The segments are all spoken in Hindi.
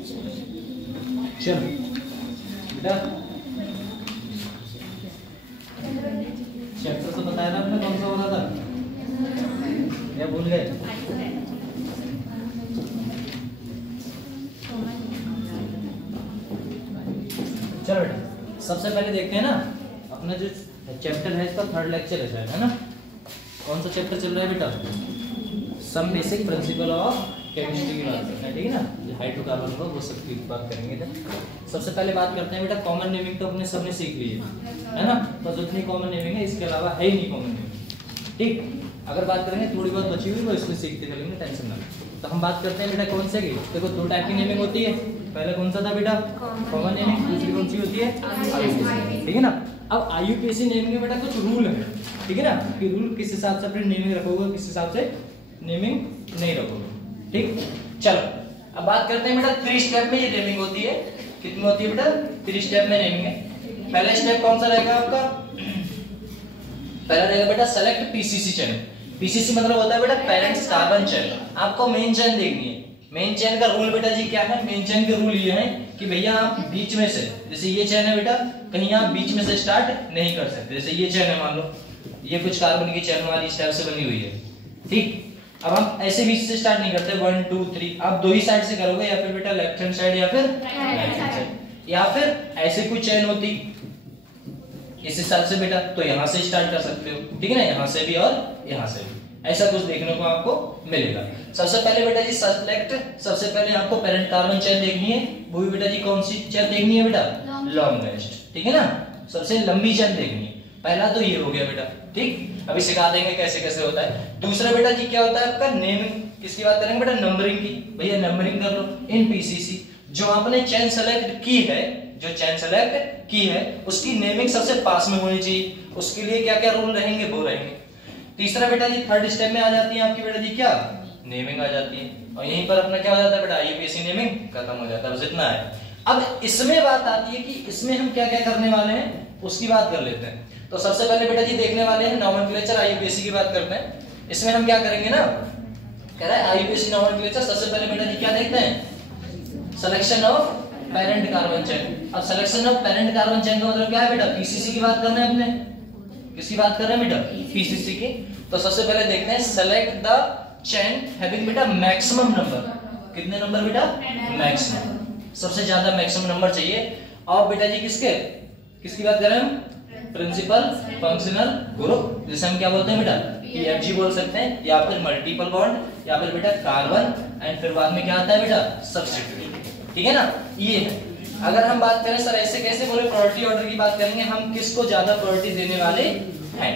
चलो बेटा चैप्टर तो बताया ना आपने कौन सा हो रहा था, क्या भूल गए? चलो बेटा सबसे पहले देखते हैं ना अपना जो चैप्टर है इसका थर्ड लेक्चर है ना। कौन सा चैप्टर चल रहा है बेटा? Some basic principle of chemistry की बात करना है, ठीक है ना। जो हाइड्रोकार्बन होगा वो सब की बात करेंगे। सबसे पहले बात करते हैं बेटा कॉमन नेमिंग तो अपने सबने सीख ली है ना, बस उतनी कॉमन नेमिंग है, इसके अलावा है ही नहीं कॉमन नेमिंग। ठीक, अगर बात करेंगे थोड़ी बहुत बची हुई वो इसमें सीखते चलेंगे, टेंशन ना। तो हम बात करते हैं बेटा कौन से की। देखो दो टाइप की नेमिंग होती है, पहले कौन सा था बेटा? Common naming. दूसरी कौन सी होती है? आईयूपीएसी, ठीक है ना। अब आईयूपीएसी नेमिंग में बेटा कुछ रूल है, ठीक है ना, कि रूल किस हिसाब से अपनी नेमिंग रखोगे, किस हिसाब से नेमिंग नहीं रखोगे। ठीक, चलो अब बात करते हैं बेटा 3 स्टेप में ये नेमिंग होती है। कितनी होती है बेटा? 3 स्टेप में नेमिंग है। पहला स्टेप कौन सा रहेगा आपका? पहला रहेगा बेटा सेलेक्ट पीसीसी चेन। पीसीसी मतलब होता है बेटा पेरेंट्स कार्बन चेन। आपको मेन चेन देखनी है। मेन चेन का रूल बेटा जी क्या है? मेन चेन के रूल ये है कि भैया आप बीच में से, जैसे ये चेन है बेटा, कहीं आप बीच में से स्टार्ट नहीं कर सकते। जैसे ये चेन है, मान लो ये कुछ कार्बन की चेन वाली स्टेप से बनी हुई है, ठीक। अब हम ऐसे बीच से स्टार्ट नहीं करते 1 2 3, आप दो ही साइड से करोगे, या फिर बेटा लेफ्ट हैंड साइड या फिर राइट हैंड साइड, या फिर ऐसे कोई चेन होती इस हिसाब से बेटा, तो यहाँ से स्टार्ट कर सकते हो, ठीक है ना, यहाँ से भी और यहाँ से भी, ऐसा कुछ देखने को आपको मिलेगा। सबसे पहले बेटा जी सेलेक्ट, सबसे पहले आपको पेरेंट कार्बन चेन देखनी है। वो भी बेटा जी कौन सी चेन देखनी है बेटा? लॉन्गेस्ट, ठीक है ना, सबसे लंबी चेन देखनी है। पहला तो ये हो गया बेटा, ठीक। अभी सिखा देंगे कैसे कैसे होता है। दूसरा बेटा जी क्या होता है आपका? नेमिंग। किसकी बात करेंगे बेटा? नंबरिंग की। भैया नंबरिंग कर लो इन पीसीसी। जो आपने चेन सेलेक्ट की है, जो चेन सेलेक्ट की है उसकी नेमिंग सबसे पास में होनी चाहिए। उसके लिए क्या क्या रूल रहेंगे वो रहेंगे। तीसरा बेटा जी थर्ड स्टेप में आ जाती है आपकी बेटा जी क्या? नेमिंग आ जाती है। और यहीं पर अपना क्या हो जाता है बेटा? आईयूपीएसी नेमिंग खत्म हो जाता है, बस इतना है। अब इसमें बात आती है कि इसमें हम क्या क्या करने वाले हैं, उसकी बात कर लेते हैं। तो सबसे पहले बेटा जी देखने वाले हैं नोमेनक्लेचर आईयूपीएसी की बात करते हैं। इसमें हम क्या करेंगे ना, कह रहा है आईयूपीएसी नोमेनक्लेचर। सबसे पहले बेटा जी क्या देखते हैं? Selection of parent carbon chain. अब selection of parent carbon chain का मतलब क्या है बेटा? पीसीसी की बात करना है अपने। किसकी बात कर रहे हैं बेटा? पीसीसी की। तो सबसे पहले देखते हैं सेलेक्ट द चेन हैविंग बेटा मैक्सिमम नंबर। कितने नंबर बेटा? मैक्सिमम, सबसे ज्यादा मैक्सिमम नंबर चाहिए। और बेटा जी किसके, किसकी बात कर रहे हैं हम? प्रिंसिपल फंक्शनल ग्रुप, जिसे हम क्या बोलते हैं बेटा? पीएफजी बोल सकते हैं, या फिर मल्टीपल बॉन्ड, या फिर बेटा कार्बन, एंड फिर बाद में क्या आता है बेटा? सब्स्टिट्यूट, ठीक है ना। ये है। अगर हम बात करें सर ऐसे कैसे बोले, प्रायोरिटी ऑर्डर की बात करेंगे, हम किसको ज्यादा प्रायोरिटी देने वाले हैं।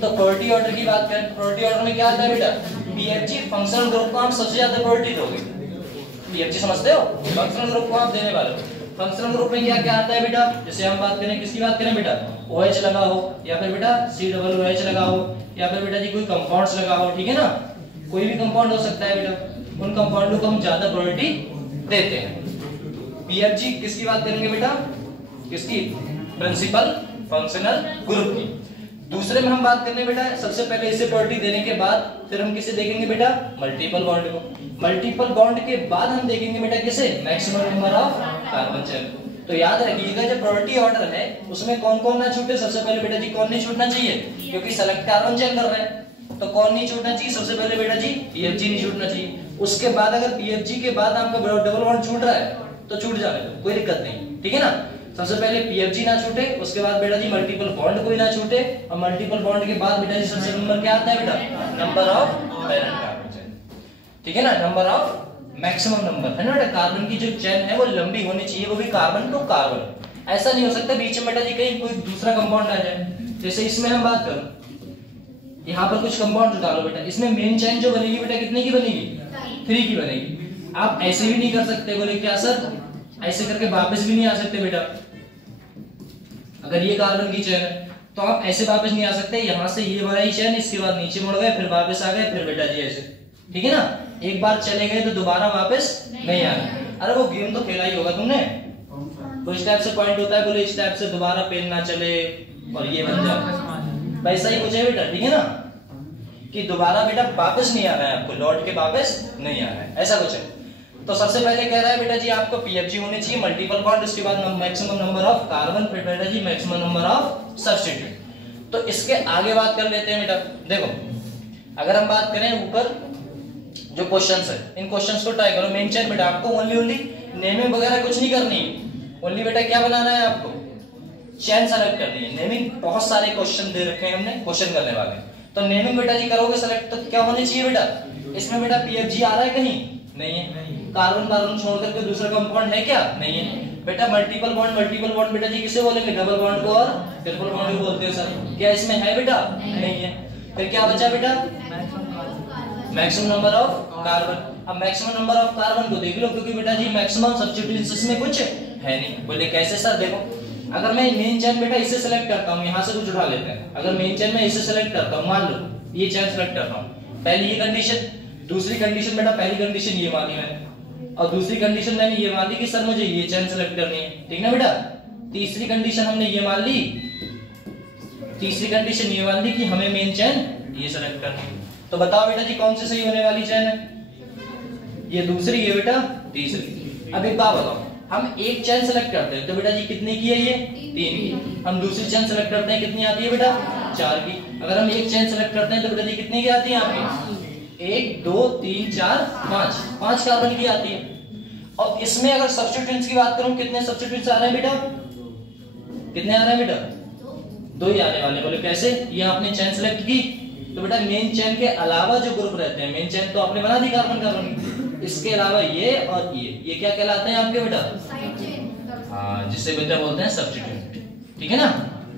तो प्रायोरिटी ऑर्डर की बात करें, प्रायोरिटी ऑर्डर में क्या आता है बेटा? पीएफजी फंक्शनल ग्रुप को आप सबसे ज्यादा प्रायोरिटी दोगे। पीएफजी समझते हो? फंक्शनल ग्रुप को आप देने वाले हो। फंक्शनल ग्रुप में क्या क्या आता है बेटा? जैसे हम बात करें, किसकी बात करें बेटा? OH लगा हो, या फिर बेटा COOH लगा हो, या फिर बेटा जी कोई कंपाउंड्स लगा हो, ठीक है ना, कोई भी कंपाउंड हो सकता है बेटा। उन कंपाउंडों को हम ज्यादा प्रायोरिटी देते हैं। पीएफजी किसकी बात करेंगे बेटा? किसकी? प्रिंसिपल फंक्शनल ग्रुप की। दूसरे में हम बात करने बेटा, सबसे पहले इसे प्रायोरिटी देने के बाद फिर हम किसे देखेंगे बेटा? मल्टीपल बॉन्ड को। मल्टीपल बॉन्ड के बाद हम देखेंगे बेटा किसे? Maximum number of carbon chain. तो याद रखिएगा जो प्रायोरिटी ऑर्डर है उसमें कौन कौन ना छूटे। सबसे पहले बेटा जी कौन नहीं छूटना चाहिए? क्योंकि सेलेक्ट कार्बन चेन कर रहे हैं तो कौन नहीं छूटना चाहिए? सबसे पहले बेटा जी पीएफजी नहीं छूटना चाहिए। उसके बाद अगर पीएफजी के बाद आपका डबल बॉन्ड छूट रहा है तो छूट जाने दो, कोई दिक्कत नहीं, ठीक है ना। सबसे पहले पीएफजी ना छूटे, उसके बाद बेटा जी मल्टीपल बॉन्ड कोई ना छूटे, और मल्टीपल बॉन्ड के बाद बेटा जी सबसे नंबर क्या आता है बेटा? Number of parent carbon chain, ठीक है ना, नंबर ऑफ मैक्सिमम नंबर है ना बेटा। कार्बन की जो चेन है वो लंबी होनी चाहिए, वो भी कार्बन टू कार्बन। ऐसा नहीं हो सकता बीच में बेटा जी कहीं कोई दूसरा कंपाउंड आ जाए। जैसे इसमें हम बात करें, यहाँ पर कुछ कंपाउंड डालो बेटा, इसमें मेन चेन जो बनेगी बेटा कितने की बनेगी? 3 की बनेगी। आप ऐसे भी नहीं कर सकते, बोले क्या सर ऐसे करके वापस भी नहीं आ सकते बेटा। अगर ये कार्बन की चेन है तो आप ऐसे वापस नहीं आ सकते, यहाँ से ये वाला ही चेन, इसके बाद नीचे मुड़ गए, फिर वापस आ गए, फिर बेटा जी ऐसे, ठीक है ना। एक बार चले गए तो दोबारा वापस नहीं आना। अरे वो गेम तो खेला ही होगा तुमने, तो इस टाइप से पॉइंट होता है, बोले इस टाइप से दोबारा पेन ना चले और ये बन जाए, वैसा ही कुछ है बेटा, ठीक है ना, कि दोबारा बेटा वापस नहीं आ रहा है आपको, लौट के वापस नहीं आ रहा है, ऐसा कुछ है। तो सबसे पहले कह रहा है बेटा जी आपको पीएफजी होनी चाहिए मल्टीपल बॉन्ड, उसके बाद मैक्सिमम नंबर ऑफ कार्बन, फिर बेटा जी मैक्सिमम नंबर ऑफ सब्स्टिट्यूट। तो इसके आगे बात कर लेते हैं बेटा। देखो अगर हम बात करें ऊपर जो क्वेश्चंस है, इन क्वेश्चंस को ट्राई करो। मेन चेन बेटा आपको ओनली नेमिंग वगैरह कुछ नहीं करनी है, ओनली बेटा क्या बनाना है आपको, चेन सेलेक्ट करनी है। नेमिंग बहुत सारे क्वेश्चन दे रखे हैं हमने, क्वेश्चन करने वाले, तो नेमिंग बेटा जी करोगे सेलेक्ट तो क्या होनी चाहिए बेटा, इसमें बेटा पीएफजी आ रहा है कहीं नहीं है, कार्बन कार्बन छोड़ करके दूसरा कंपाउंड है क्या, नहीं है बेटा। मल्टीपल बॉन्ड बेटा जी किसे बोलेंगे, डबल बॉन्ड को और ट्रिपल बॉन्ड को बोलते हैं सर, क्या इसमें है बेटा, नहीं है। फिर क्या बचा बेटा, मैक्सिमम नंबर ऑफ कार्बन। अब मैक्सिमम नंबर ऑफ कार्बन को देख लो, क्योंकि बेटा जी मैक्सिमम सब्स्टिट्यूशंस इसमें कुछ है नहीं। बोले कैसे सर, देखो अगर मैं मेन चेन बेटा इसे सेलेक्ट करता हूं, यहां से कुछ उठा लेते हैं, अगर मेन चेन में इसे सेलेक्ट करता हूं, मान लो ये चेन सेलेक्ट करता हूं, पहली ये कंडीशन, दूसरी कंडीशन बेटा, पहली कंडीशन ये मानी मैंने और दूसरी कंडीशन मैंने ये मान ली कि सर मुझे ये चेन सेलेक्ट करनी है, ठीक ना बेटा। तीसरी कंडीशन हमने ये मान ली, तीसरी कंडीशन ये मान ली कि हमें मेन चेन ये सेलेक्ट करनी है। तो बताओ बेटा जी कौन सी सही होने वाली चेन है, ये दूसरी, ये बेटा तीसरी। अब एक बात बताओ, हम एक चेन सेलेक्ट करते हैं तो बेटा जी कितने की है, ये 3 की। हम दूसरी चेन सेलेक्ट करते हैं कितनी आती है बेटा, 4 की। अगर हम एक चेन सेलेक्ट करते हैं तो बेटा जी कितनी की आती है आपकी, 1 2 3 4 5 कार्बन की आती है। और इसमें अगर सब्स्टिट्यूएंट्स की बात करूं, कितने सब्स्टिट्यूएंट्स आ रहे हैं बेटा, कितने आ रहे हैं बेटा, 2 ही आने वाले। बोले कैसे, ये आपने चेन सेलेक्ट की तो बेटा मेन चेन के अलावा जो ग्रुप रहते हैं, मेन चेन तो आपने बना दी कार्बन कार्बन, इसके अलावा ये और ये क्या कहलाते हैं आपके बेटा, साइड चेन। हाँ, जिससे बेटा बोलते हैं सब्स्टिट्यूएंट, ठीक है ना,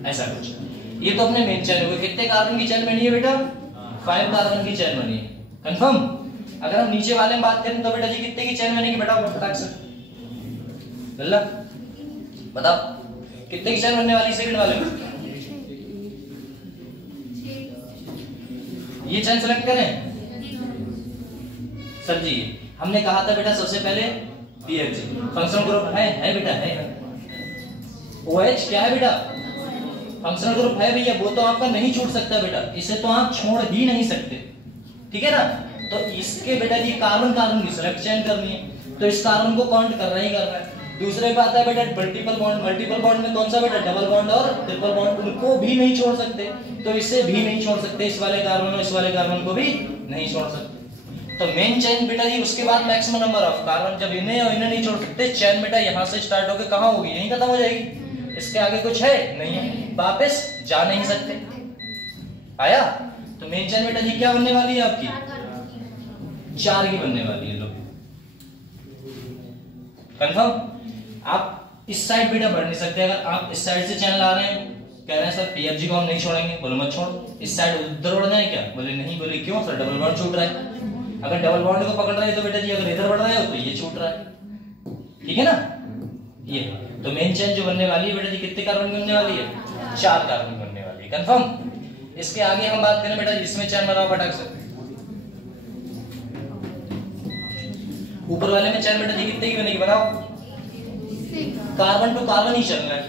ऐसा कुछ। ये तो अपने मेन चेन हो गए। कितने कार्बन की चेन बनी है बेटा, 5 कार्बन की चेन बनी है, कंफर्म। अगर हम नीचे वाले में बात करें तो बेटा जी कितने की चेन बनेगी, बताओ फटाक से, लल्ला बताओ कितने की चेन बनने वाली सेकंड वाले में, ये चेन सेलेक्ट करें सर जी। हमने कहा था बेटा सबसे पहले पीएफजी फंक्शनल ग्रुप है बेटा, है OH क्या है बेटा, फंक्शनल ग्रुप है भैया, वो तो आपका नहीं छूट सकता बेटा, इसे तो आप छोड़ ही नहीं सकते, ठीक है ना। तो इसके बेटा जी कार्बन कार्बन की सेलेक्ट चेन करनी है, तो इस कार्बन को काउंट करना ही करना है। दूसरे पे आता है बेटा मल्टीपल बॉन्ड में कौन सा बेटा, डबल बॉन्ड और ट्रिपल बॉन्ड, उनको भी नहीं छोड़ सकते, तो इसे भी नहीं छोड़ सकते, इस वाले कार्बन और इस वाले कार्बन को भी नहीं छोड़ सकते। तो मेन चेन बेटा जी, उसके बाद मैक्सिमम नंबर ऑफ कार्बन, जब इन्हें और इन्हें नहीं छोड़ सकते, चेन बेटा यहां से स्टार्ट होकर कहां होगी, यहीं खत्म हो जाएगी, इसके आगे कुछ है नहीं है, वापस जा नहीं सकते। आया, तो मेन चेन बेटा जी क्या बनने वाली है आपकी, 4 की बनने वाली है, लो कंफर्म। आप इस साइड बेटा बढ़ नहीं सकते, अगर आप इस साइड से चैन ला रहे हैं, कह रहे हैं सर पीएफजी को हम नहीं छोड़ेंगे, बोले मत छोड़, इस साइड उधर बढ़ना है क्या, बोले नहीं, बोले क्यों सर, डबल बॉन्ड छूट रहा है। अगर डबल बॉन्ड को पकड़ रहे हैं तो बेटा जी अगर इधर बढ़ रहा है तो ये छूट रहा है, ठीक है ना। ये तो मेन चेन जो बनने वाली है बेटा जी, कितने कार्बन बनने वाली है, 4 कार्बन बनने वाली है, कंफर्म। इसके आगे हम बात करें बेटा, इसमें चैन बनाओ फटाक से। ऊपर वाले में चैन बेटा जी कितने की बनेगी, बनाओ। कार्बन टू कार्बन ही चल रहा है।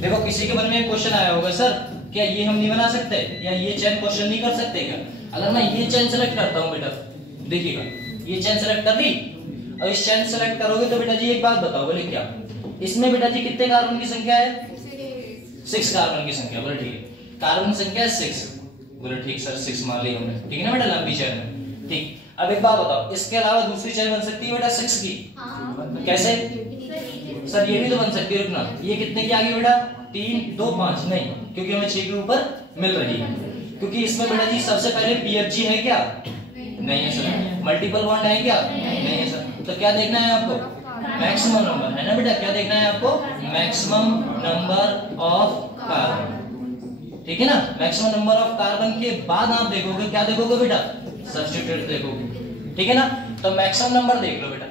देखो किसी के मन में क्वेश्चन आया होगा, सर क्या ये हम नहीं बना सकते, या ये चेन क्वेश्चन नहीं कर सकते क्या। अगर मैं ये चेन सेलेक्ट करता हूं बेटा, देखिएगा ये चेन सेलेक्ट कर दी, और इस चेन सेलेक्ट करोगे तो बेटा जी एक बात बताओ, बोले क्या, इसमें बेटा जी कितने कार्बन की संख्या है, 6 कार्बन की संख्या। बोले ठीक है, कार्बन की संख्या 6, बोले ठीक सर 6 मान ली हमने, ठीक है ना बेटा, लंबी चेन है, ठीक। अब एक बात बताओ, इसके अलावा दूसरी चेन बन सकती है बेटा 6 की, कैसे सर, ये भी तो बन सकती है, रुकना, ये कितने की आ गई बेटा, 3 2 5, नहीं, क्योंकि हमें 6 के ऊपर मिल रही है, क्योंकि इसमें बेटा जी सबसे पहले पीएफजी है क्या, नहीं है सर। मल्टीपल बॉन्ड है क्या, नहीं है सर। तो क्या देखना है आपको, मैक्सिमम नंबर, है ना बेटा, क्या देखना है आपको, मैक्सिमम नंबर ऑफ कार्बन, ठीक है ना। मैक्सिमम नंबर ऑफ कार्बन के बाद आप देखोगे, क्या देखोगे बेटा, सब्स्टिट्यूट देखोगे, ठीक है ना। तो मैक्सिमम नंबर देख लो बेटा,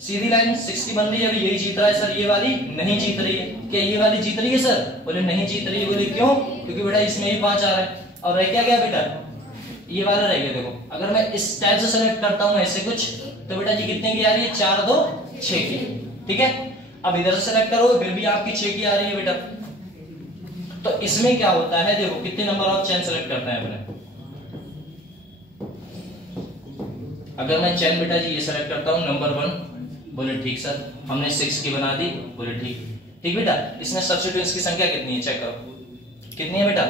सीधी लाइन 6 की बन रही है, अभी यही जीत रहा है सर, ये वाली नहीं जीत रही है, क्या ये वाली जीत रही है सर, बोले नहीं जीत रही है, बोले क्यों, क्योंकि बेटा इसमें भी 5 आ रहा है, और रह क्या गया बेटा, ये वाला रह गया। देखो अगर मैं इस टाइप से सेलेक्ट करता हूं ऐसे कुछ, तो बेटा जी कितने की आ रही है, 4 2 6 की, ठीक है। अब इधर से सेलेक्ट करोगे फिर भी आपकी 6 की आ रही है बेटा। तो इसमें क्या होता है, देखो कितने नंबर ऑफ चेन सेलेक्ट करते हैं अपने, अगर मैं चेन बेटा जी ये सेलेक्ट करता हूँ नंबर 1, बोले ठीक सर, हमने 6 की बना दी, बोले ठीक। ठीक बेटा, इसमें सब्स्टिट्यूएंट्स की संख्या कितनी है चेक करो, कितनी है बेटा,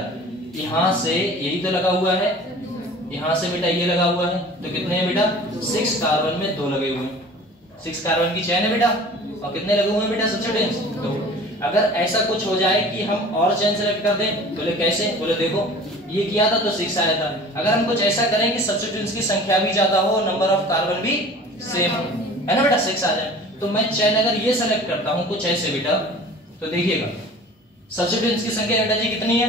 यहाँ से यही तो लगा हुआ है, यहाँ से बेटा ये लगा हुआ है, तो कितने हैं बेटा 6 कार्बन में 2 लगे हुए हैं, 6 कार्बन की चेन है बेटा, और कितने लगे हुए हैं बेटा सब्स्टिट्यूएंट्स 2। अगर ऐसा कुछ हो जाए कि हम और चेन सेलेक्ट कर दें, बोले कैसे, बोले देखो ये किया था तो 6 आया था, अगर हम कुछ ऐसा करें कि सब्स्टिट्यूएंट्स की संख्या भी ज्यादा हो, नंबर ऑफ कार्बन भी सेम हो, है ना बेटा 6 आ जाए, तो मैं चेन अगर ये सेलेक्ट करता हूं कुछ ऐसे बेटा, तो देखिएगा सब्स्टिट्यूएंट्स की संख्या बेटा जी कितनी है,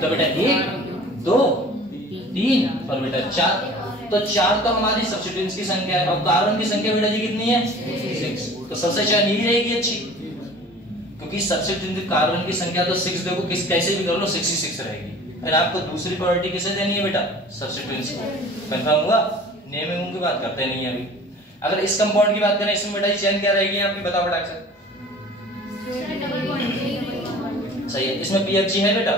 तो बेटा 1 2 3 और बेटा 4, तो 4 तो हमारी सब्स्टिट्यूएंट्स की संख्या है, और कार्बन की संख्या बेटा जी कितनी है 6, तो सबसे चेन यही रहेगी अच्छी, क्योंकि सब्स्टिट्यूएंट कार्बन की संख्या तो 6 देखो किस कैसे भी कर लो 66 रहेगी। फिर आपको दूसरी प्रायोरिटी किसे देनी है बेटा, सब्स्टिट्यूएंट्स को। कंफर्म हुआ, नेमिंग की बात करते नहीं है अभी। अगर इस कंपाउंड की बात करें, इसमें बेटा जी चेन क्या रहेगी आपकी, बताओ फटाक से। सही है, इसमें पीएफजी है बेटा,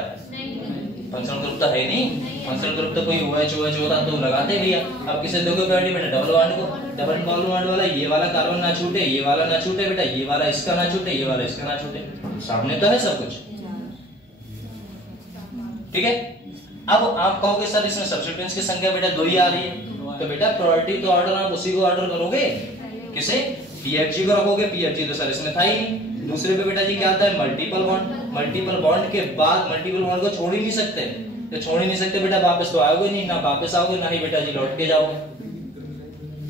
फंक्शनल ग्रुप तो है नहीं, फंक्शनल ग्रुप तो कोई OH OH होता तो लगाते भैया। अब किसे दोगे प्रायोरिटी बेटा, डबल बॉन्ड को, डबल बॉन्ड वाला ये वाला कार्बन ना छूटे, ये वाला ना छूटे बेटा, ये वाला इसका ना छूटे, ये वाला इसका ना छूटे, सामने तो है सब कुछ, ठीक है। अब आप कहोगे सर इसमें सब्स्टिट्यूएंट्स की संख्या बेटा 2 ही आ रही है, तो बेटा प्रायोरिटी तो ऑर्डर आप उसी को ऑर्डर करोगे, किसे, पीएफजी को रखोगे, पीएफजी तो सर इसमें था ही। दूसरे पे बेटा जी क्या आता है, मल्टीपल बॉन्ड, मल्टीपल बॉन्ड के बाद मल्टीपल बॉन्ड को छोड़ ही नहीं सकते, तो छोड़ ही नहीं सकते बेटा, वापस तो आओगे नहीं, ना वापस आओगे ना ही बेटा जी लौट के जाओगे,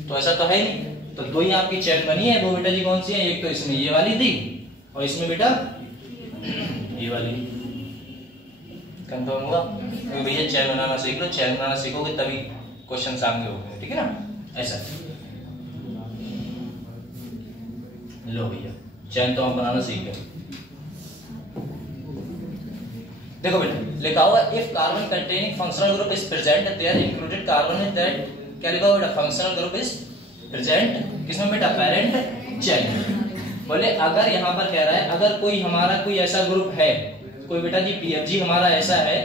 तो ऐसा तो है नहीं। तो 2 ही आपकी चेन बनी है, वो बेटा जी कौन सी है, एक तो इसमें ये वाली थी और इसमें बेटा ये वाली। कंफर्म हुआ, तो भैया चेन बनाना सीख लो, चेन बनाना सीखोगे तभी क्वेश्चन सामने होंगे, ठीक है ना। ऐसा लो भैया चेन तो हम बनाना सीख गए। देखो बेटा लिखा हुआ if carbon containing functional group is present there included carbon in that, क्या लिखा हुआ बेटा, फंक्शनल ग्रुप इज प्रेजेंट किसमें बेटा, पेरेंट चेन। बोले अगर यहाँ पर कह रहा है अगर कोई हमारा कोई ऐसा ग्रुप है, कोई बेटा जी पीएफजी हमारा ऐसा है,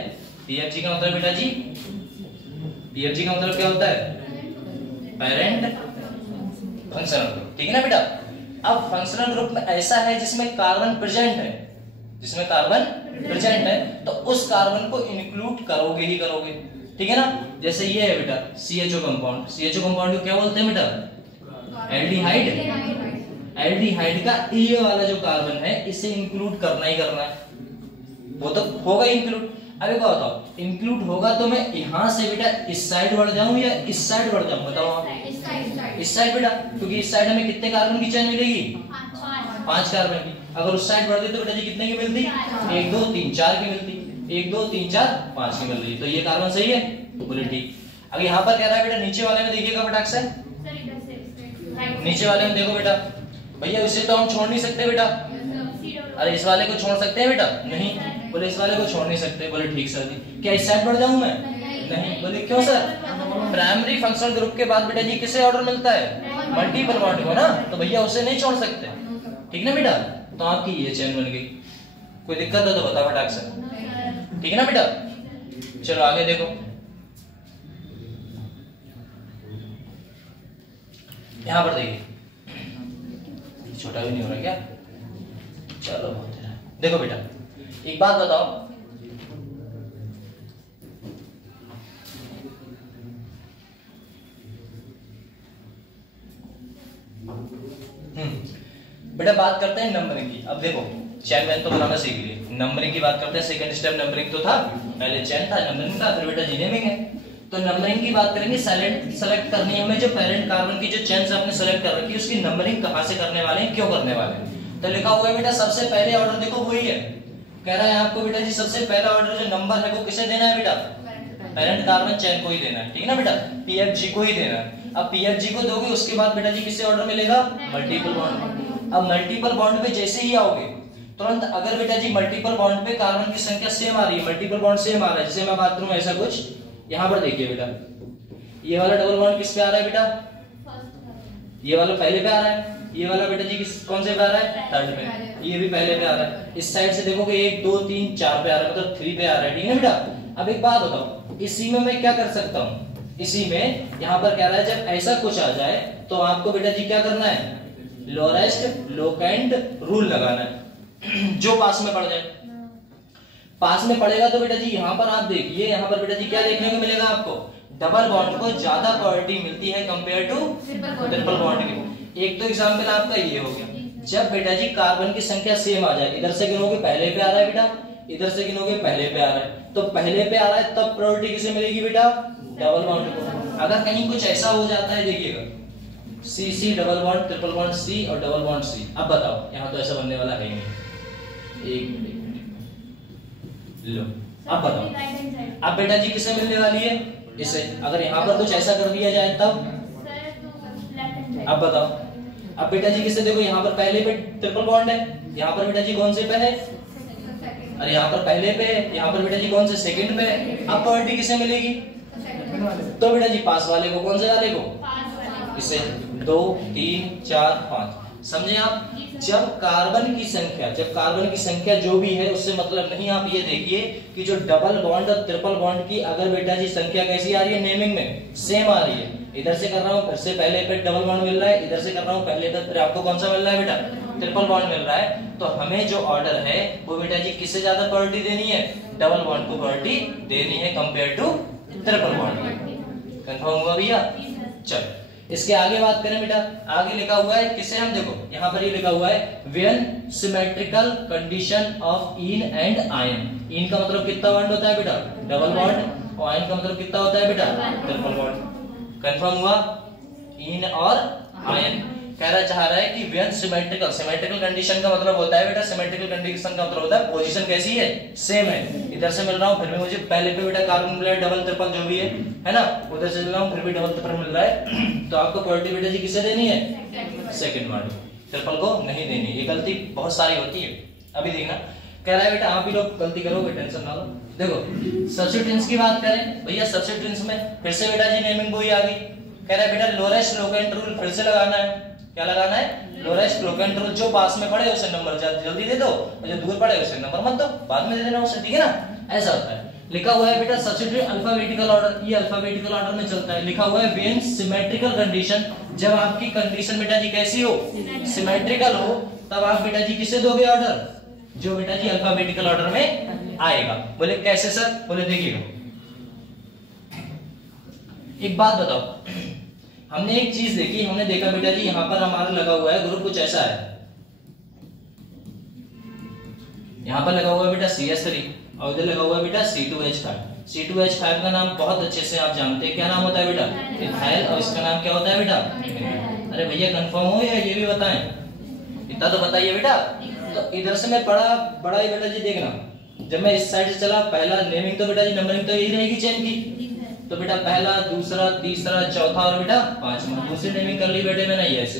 पीएफजी का मतलब बेटा जी, पीएफजी का मतलब क्या होता है, पेरेंट फंक्शनल ग्रुप, ठीक है ना बेटा। अब फंक्शनल ग्रुप में ऐसा है जिसमें कार्बन प्रेजेंट है, जिसमें कार्बन प्रेजेंट है, तो उस कार्बन को इंक्लूड करोगे ही करोगे, ठीक है ना। जैसे ये है बेटा CHO कंपाउंड, CHO कंपाउंड को क्या बोलते हैं बेटा, एल्डिहाइड। एल्डिहाइड का ये वाला जो कार्बन है इसे इंक्लूड करना ही करना है, वो तो होगा इंक्लूड। अभी क्या बताओ, इंक्लूड होगा तो मैं यहाँ से बेटा इस साइड बढ़ जाऊं या इस साइड बढ़ जाऊं, बताओ। इस साइड बेटा, क्योंकि इस साइड हमें कितने कार्बन की चेन मिलेगी, 5 कार्बन की। अगर उस साइड बढ़ती तो बेटा जी कितने की मिलती, 1 2 3 4 की मिलती, 1 2 3 4 5 की मिल रही, तो ये कार्बन सही है, बोले ठीक। अब यहाँ पर कह रहा है बेटा नीचे वाले में देखिएगा फटाक से, नीचे वाले में देखो बेटा, भैया इसे तो हम छोड़ नहीं सकते बेटा, अरे इस वाले को छोड़ सकते हैं बेटा, नहीं, बोले इस वाले को छोड़ नहीं सकते, बोले ठीक सर जी। क्या इस साइड बढ़ जाऊं मैं, नहीं, बोले क्यों सर, प्राइमरी फंक्शनल ग्रुप के बाद बेटा जी किसे ऑर्डर मिलता है, मल्टीपल बॉन्ड को ना, तो भैया उसे नहीं छोड़ सकते, ठीक ना बेटा। तो आपकी ये चेन बन गई, कोई दिक्कत है तो बता फटाक से, ठीक है ना बेटा। चलो आगे देखो, यहां पर देखिए, छोटा भी नहीं हो रहा क्या, चलो देखो बेटा एक बात बताओ, बेटा बात करते हैं नंबरिंग की। अब देखो चेन वैन तो बनाना सीख लिए, नंबरिंग की बात करते हैं। सेकंड स्टेप नंबरिंग तो था, पहले चेन था, नंबरिंग था, फिर बेटा नेमिंग है। तो नंबरिंग की बात करेंगे, सेलेक्ट करनी है हमें जो पेरेंट कार्बन की जो चेन आपने सेलेक्ट कर रखी है उसकी नंबरिंग कहां से करने वाले हैं, क्यों करने वाले हैं। तो लिखा हुआ है बेटा सबसे पहले ऑर्डर देखो वही है, कह रहा है आपको बेटा जी सबसे पहला ऑर्डर जो नंबर है वो किसे देना है बेटा, पेरेंट कार्बन चेन को ही देना है, ठीक है ना बेटा, पीएफजी को ही देना है। अब पीएफजी को दोगे उसके बाद बेटा जी किससे ऑर्डर मिलेगा, मल्टीपल बॉन्ड। अब मल्टीपल बॉन्ड पे जैसे ही आओगे तुरंत, अगर बेटा जी मल्टीपल बॉन्ड पे कार्बन की संख्या सेम आ रही है, मल्टीपल बॉन्ड सेम आ रहा है, जैसे मैं बात करूं ऐसा कुछ, यहां पर देखिए बेटा ये वाला डबल बॉन्ड किस पे आ रहा है बेटा, ये वाला पहले पे आ रहा है, ये वाला बेटा जी किस कौन से पे आ रहा है, थर्ड पे, ये भी पहले पे आ रहा है। इस साइड से देखोगे 1 2 3 4 पे आ रहा है, मतलब 3 पे आ रहा है, ठीक है बेटा। अब एक बात बताओ, इसी में मैं क्या कर सकता हूँ, इसी में यहाँ पर कह रहा है जब ऐसा कुछ आ जाए तो आपको बेटा जी क्या करना है, लोरेस्ट लोकेंट रूल लगाना है जो पास में पड़ जाए। पास में पड़ेगा तो बेटा जी यहाँ पर आप देखिए, यहाँ पर बेटा जी क्या देखने को मिलेगा आपको, डबल बॉन्ड को ज्यादा प्रायोरिटी मिलती है कंपेयर टू ट्रिपल बॉन्ड की। एक तो एग्जांपल आपका ये हो गया, जब बेटा जी कार्बन की संख्या सेम आ जाए, इधर से गिनोगे पहले पे आ रहा है बेटा, इधर से गिनोगे पहले पे आ रहा है, तो पहले पे आ रहा है तब प्रायोरिटी किसे मिलेगी बेटा, डबल बॉन्ड को। अगर कहीं कुछ ऐसा हो जाता है, देखिएगा C C double bond, triple bond C और डबल बॉन्ड सी, अब बताओ यहाँ तो ऐसा बनने वाला है ही नहीं। एक मिनट लो, अब बताओ अब बेटा जी किसे मिलने वाली है, इसे। अगर यहाँ पर कुछ ऐसा कर दिया जाए तब, अब बताओ, अब बेटा जी किसे, देखो यहाँ पर पहले पे ट्रिपल बॉन्ड है, यहाँ पर बेटा जी कौन से पे है, अरे यहाँ पर पहले पे है, यहाँ पर बेटा जी कौन से सेकंड पे है। अब प्रायोरिटी किसे मिलेगी, तो बेटा जी पास वाले को, कौन से वाले को, इसे। 2 3 4 5, समझे आप। जब कार्बन की संख्या जो भी है उससे मतलब नहीं, आप ये देखिए कि जो डबल बॉन्ड और ट्रिपल बॉन्ड की अगर बेटा जी संख्या कैसी आ रही है, नेमिंग में सेम आ रही है, इधर से कर रहा हूँ फिर से पहले पे डबल बॉन्ड मिल रहा है, इधर से कर रहा हूँ पहले पे, फिर आपको कौन सा मिल रहा है बेटा, ट्रिपल बॉन्ड मिल रहा है। तो हमें जो ऑर्डर है वो बेटा जी किससे ज्यादा प्रायोरिटी देनी है, डबल बॉन्ड को प्रायोरिटी देनी है compare to triple bond. Confirm हुआ भैया। चलो इसके आगे बात करें बेटा, आगे लिखा हुआ है किसे, हम देखो यहाँ पर ये लिखा हुआ है when symmetrical condition of in and ion. इन का मतलब कितना बॉन्ड होता है बेटा, डबल बॉन्ड, और आयन का मतलब कितना होता है बेटा, ट्रिपल बॉन्ड। कंफर्म हुआ, इन और आयन। चाह रहा है कि व्हेन सिमेट्रिकल कंडीशन का मतलब होता है बेटा, सिमेट्रिकल कंडीशन का मतलब होता है पोजीशन कैसी है, सेम है। इधर से मिल रहा हूँ फिर भी मुझे पहले पे बेटा कार्बन मिल रहा है, डबल ट्रिपल जो भी है ना, उधर से मिल रहा हूँ फिर भी डबल ट्रिपल मिल रहा है, तो आपको प्रायोरिटी बेटा जी किसे देनी है, सेकंड बॉन्ड, ट्रिपल को नहीं देनी। ये गलती बहुत सारी होती है। अभी देखना कह रहा है बेटा, आप ही लोग गलती करोगे, टेंशन ना लो। देखो सब्स्टिट्यूएंट्स की बात करें भैया, सब्स्टिट्यूएंट्स में फिर से बेटा जी नेमिंग वही आ गई। कह रहा है बेटा लोरेस्ट लोकेंट रूल फिर से लगाना है। क्या लगाना है, लोरेस्ट लोकेंट रूल। जो पास में पड़े उसे नंबर जल्दी दे दो, और जो दूर पड़े उसे नंबर मत दो, बाद में दे देना उसे, ठीक है ना। ऐसा होता है। लिखा हुआ है बेटा सब्स्टिट्यूट अल्फाबेटिकल ऑर्डर, ये अल्फाबेटिकल ऑर्डर में चलता है। लिखा हुआ है व्हेन सिमेट्रिकल कंडीशन, जब आपकी कंडीशन बेटा जी कैसी हो, सिमेट्रिकल हो, तब आप बेटा जी किसे दोगे ऑर्डर, जो बेटा जी अल्फाबेटिकल ऑर्डर में आएगा। बोले कैसे सर, बोले देखिएगा एक बात बताओ, हमने एक चीज देखी, हमने देखा बेटा जी यहाँ पर हमारा लगा हुआ है ग्रुप कुछ ऐसा है, यहाँ पर लगा हुआ है बेटा CS3 और इधर लगा हुआ है बेटा C2H5। C2H5 का नाम बहुत अच्छे से आप जानते हैं, क्या नाम होता है बेटा, इथाइल, और इसका नाम क्या होता है बेटा, अरे भैया कंफर्म हो या ये भी बताएं, इतना तो बताइए बेटा। तो इधर से मैं बड़ा ही बेटा जी देखना, जब मैं इस साइड से चला, पहला नेमिंग तो बेटा जी नंबरिंग तो यही रहेगी चेन की, तो बेटा पहला दूसरा तीसरा चौथा और बेटा पांचवा। दूसरी नेमिंग कर ली बेटे मैंने ये ऐसे,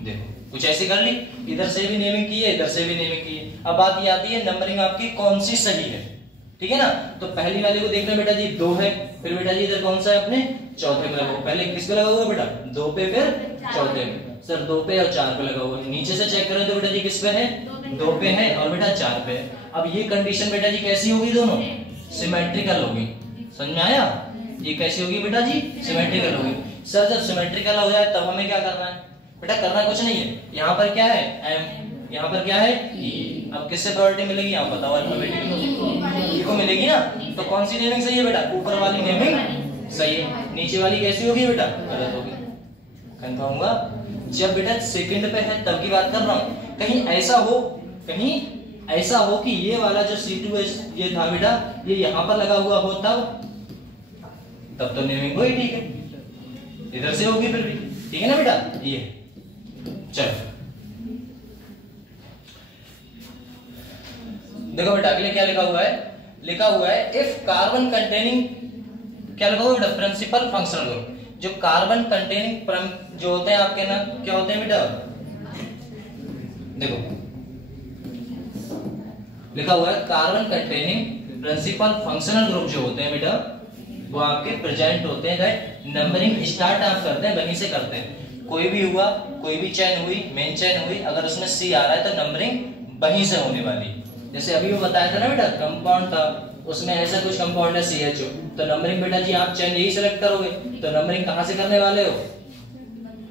देखो कुछ ऐसे कर ली, इधर से भी नेमिंग की है, इधर से भी नेमिंग की है। अब बात ये आती है नंबरिंग आपकी कौन सी सही है, ठीक है ना। तो पहली वाले को देखना बेटा जी 2 है, फिर बेटा जी इधर कौन सा है अपने चौथे में लगा हुआ, पहले किस पे लगा हुआ बेटा 2 पे, फिर चौथे में, सर 2 पे और 4 पे लगा हुआ है। नीचे से चेक करें तो बेटा जी किस पे है, 2 पे है और बेटा 4 पे है। अब ये कंडीशन बेटा जी कैसी होगी, दोनों सिमेट्रिकल होगी, समझ में आया। ये कैसी होगी बेटा जी, सिमेट्रिकल होगी। सर जब सिमेट्रिकल हो जाए तब हमें क्या करना है बेटा, करना कुछ नहीं है। यहाँ पर क्या है M, यहाँ पर क्या है E। अब किससे प्रायोरिटी मिलेगी आप बताओ, अल्फाबेटिकल को मिलेगी ना। तो कौन सी नेमिंग सही है बेटा, ऊपर वाली नेमिंग सही है, नीचे वाली कैसी होगी बेटा, गलत होगी। कंफर्म हुआ। जब बेटा सेकंड पे है तब की बात कर रहा हूँ, कहीं ऐसा हो कि ये वाला जो C2H ये था बेटा, ये यहाँ पर लगा हुआ हो, तब तो नेमिंग वही ठीक है, इधर से होगी फिर भी, ठीक है ना बेटा। ये चलो देखो बेटा अगले क्या लिखा हुआ है, लिखा हुआ है इफ कार्बन कंटेनिंग, क्या लिखा हुआ बेटा, प्रिंसिपल फंक्शनल ग्रुप। जो कार्बन कंटेनिंग जो होते हैं आपके ना, क्या होते हैं बेटा, देखो लिखा हुआ है carbon containing principal functional group जो होते हैं बेटा, वो आपके प्रेजेंट होते हैं। दैट नंबरिंग स्टार्ट आप करते हैं वहीं से करते हैं। कोई भी हुआ, कोई भी चेन हुई, मेन चेन हुई, अगर उसमें C आ रहा है तो नंबरिंग वहीं से होने वाली। जैसे अभी वो बताया था ना बेटा, कंपाउंड था उसमें ऐसा कुछ कंपाउंड है CHO, तो नंबरिंग बेटा जी आप चेन यही सेलेक्ट करोगे। तो नंबरिंग कहां से करने वाले हो?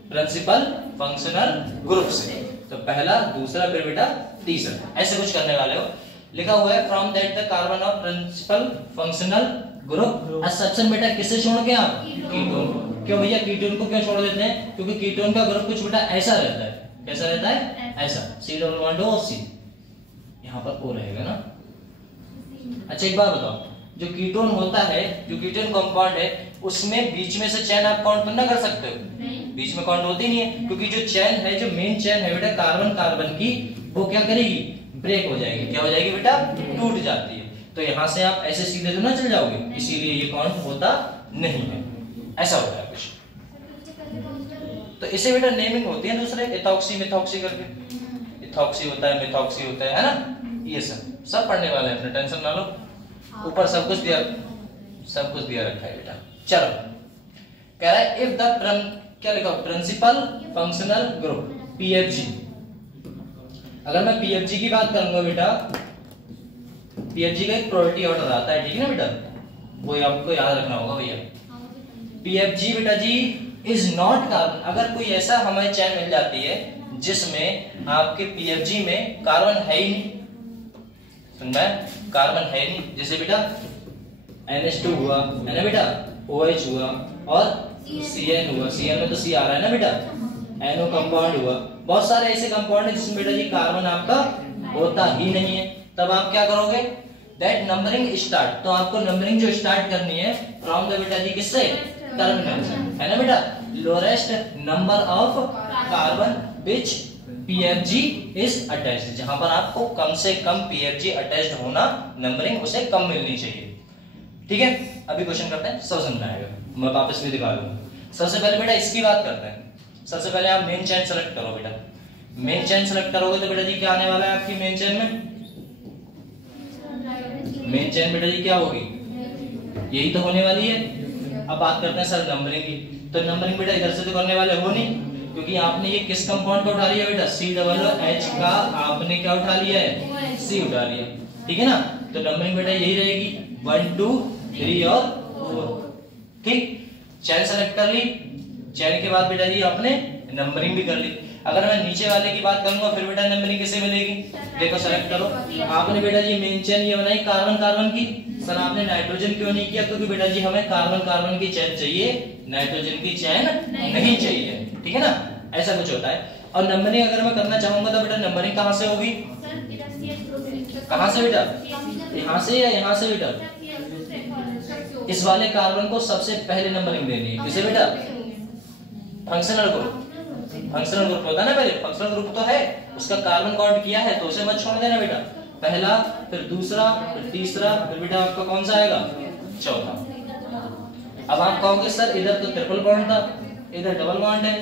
प्रिंसिपल फंक्शनल ग्रुप से। तो पहला, दूसरा, फिर बेटा तीसरा, ऐसे कुछ करने वाले हो। लिखा हुआ है from that the carbon of principal functional group exception बेटा किससे छोड़ के आप? कीटोन। क्यों भैया कीटोन को क्यों छोड़ देते हैं? क्योंकि कीटोन का ग्रुप कुछ बेटा ऐसा रहता है। कैसा रहता है? ऐसा, C++O। यहाँ पर O रहेगा ना। अच्छा एक बात बताओ, जो कीटोन होता है, जो कीटोन कंपाउंड है, उसमें बीच में से चेन आप काउंट ना कर सकते हो? बीच में काउंट होती नहीं है, क्योंकि जो चेन है, जो मेन चेन है बेटा कार्बन कार्बन की, वो क्या करेगी? ब्रेक हो जाएगी। क्या हो जाएगी बेटा? टूट जाती है। तो यहाँ से आप ऐसे सीधे तो ना चल जाओगे, इसीलिए ये काउंट होता नहीं है। ऐसा होता है कुछ। तो इसे बेटा नेमिंग होती है दूसरे, इथॉक्सी मिथॉक्सी करके। इथॉक्सी होता है, मिथॉक्सी होता है ना। ये सब पढ़ने वाले हैं, अपने टेंशन ना लो। ऊपर सब कुछ दिया रखा है बेटा। चलो कह रहा है इफ द क्या लिखा? Principal functional group PFG। अगर मैं PFG की बात करूंगा बेटा, PFG का एक प्रोबेबिलिटी ऑर्डर आता है, ठीक है ना बेटा? वो आपको याद रखना होगा भैया। PFG बेटा जी इज नॉट कार्बन। अगर कोई ऐसा हमें चेन मिल जाती है जिसमें आपके PFG में कार्बन है ही नहीं, सुनना है, कार्बन है नहीं, जैसे बेटा NH2 हुआ है ना बेटा, OH हुआ और CN हुआ, CN में तो C आ रहा है ना बेटा, NO कंपाउंड हुआ, बहुत सारे ऐसे कंपाउंड है जिसमें बेटा जी कार्बन आपका होता ही नहीं है। तब आप क्या करोगे? दैट नंबरिंग स्टार्ट, तो आपको नंबरिंग जो स्टार्ट करनी है फ्रॉम द बेटा जी किससे? टर्मिनल से, है ना बेटा? Lowest number of carbon which PFG is attached, जहां पर आपको कम से कम PFG अटैच्ड होना, नंबरिंग उसे कम मिलनी चाहिए। ठीक है, अभी क्वेश्चन करते हैं, सब समझ आएगा, मैं वापस भी दिखा दूंगा। सबसे पहले बेटा इसकी बात करते हैं। सबसे पहले आप मेन चेन सेलेक्ट करो बेटा। मेन चेन सेलेक्ट करोगे तो बेटा जी क्या आने वाला है आपकी मेन चेन में? मेन चेन बेटा जी क्या होगी? यही तो होने वाली है। अब बात करते हैं सर नंबरिंग की। तो नंबरिंग बेटा इधर से तो करने वाले हो नहीं, क्योंकि आपने ये किस कंपाउंड का उठा लिया बेटा? COOH का आपने क्या उठा लिया है? C उठा लिया, ठीक है ना? तो नंबरिंग बेटा यही रहेगी 1 2 3 और 4। ठीक, चेन सेलेक्ट कर ली। चेन के बाद बेटा जी आपने नंबरिंग भी कर ली। अगर मैं नीचे वाले की बात करूंगा फिर बेटा नंबरिंग कैसे मिलेगी? देखो सेलेक्ट करो। आपने बेटा जी मेन चेन ये बनाई कार्बन कार्बन की। सर आपने नाइट्रोजन क्यों नहीं किया? क्योंकि बेटा जी हमें कार्बन कार्बन की चेन चाहिए, नाइट्रोजन की चेन नहीं चाहिए, ठीक है ना? ऐसा कुछ होता है। और नंबरिंग अगर मैं करना चाहूंगा तो बेटा नंबरिंग कहां से होगी? कहां से बेटा? यहाँ से या यहाँ से बेटा? इस वाले कार्बन को सबसे पहले नंबरिंग देनी है। किसे बेटा? Functional group. फंक्शनल ग्रुप होता है ना, पहले फंक्शनल ग्रुप तो है, उसका कार्बन काउंट किया है, तो उसे मत छोड़ देना बेटा। पहला, फिर दूसरा, फिर तीसरा, फिर बेटा आपका कौन सा आएगा? चौथा। अब आप कहोगे सर इधर तो ट्रिपल बॉन्ड था, इधर डबल बॉन्ड है,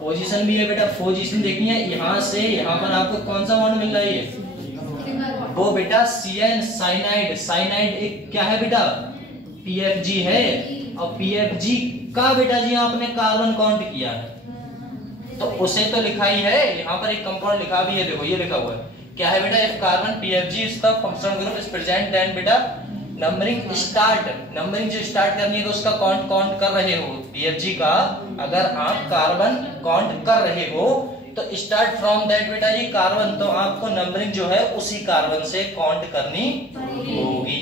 पोजीशन भी है बेटा। पोजीशन देखनी है, यहाँ से यहाँ पर आपको कौन सा बॉन्ड मिल रहा है? वो बेटा CN साइनाइड। साइनाइड एक क्या है बेटा? PFG है, और PFG का बेटा जी आपने कार्बन काउंट किया है, तो उसे तो लिखा ही है। यहाँ पर एक कंपाउंड लिखा भी है, देखो ये लिखा हुआ है, क्या है बेटा? If carbon PFG is the functional group is present, then बेटा नंबरिंग स्टार्ट। नंबरिंग जो स्टार्ट करनी है तो उसका काउंट कर रहे हो PFG का। अगर आप कार्बन काउंट कर रहे हो तो स्टार्ट फ्रॉम दैट बेटा जी कार्बन, तो आपको नंबरिंग जो है उसी कार्बन से काउंट करनी होगी।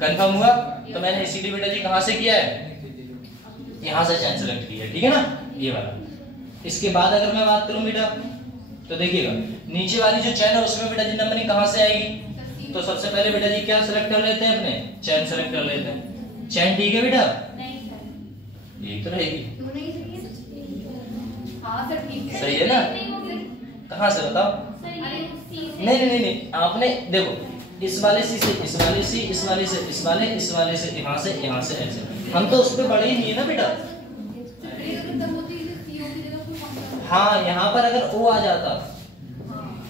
कंफर्म हुआ? तो मैंने इसीलिए बेटा जी कहां से किया है? यहां से चेन सेलेक्ट किया, ठीक है ना? ये वाला। इसके बाद अगर मैं बात करूं बेटा तो देखिएगा नीचे वाली जो चेन है उसमें बेटा जी नंबरिंग कहां से आएगी? तो सबसे पहले बेटा जी क्या सेलेक्ट कर लेते हैं? अपने चेन सेलेक्ट कर लेते हैं। चेन ठीक है बेटा? यही तो रहेगी, सही है ना? कहां से बताओ? नहीं, आपने देखो इस वाले से इस वाले से इस वाले से इस वाले से यहाँ से ऐसे, हम तो उस पर बढ़े ही नहीं है ना बेटा। हाँ, यहाँ पर अगर O आ जाता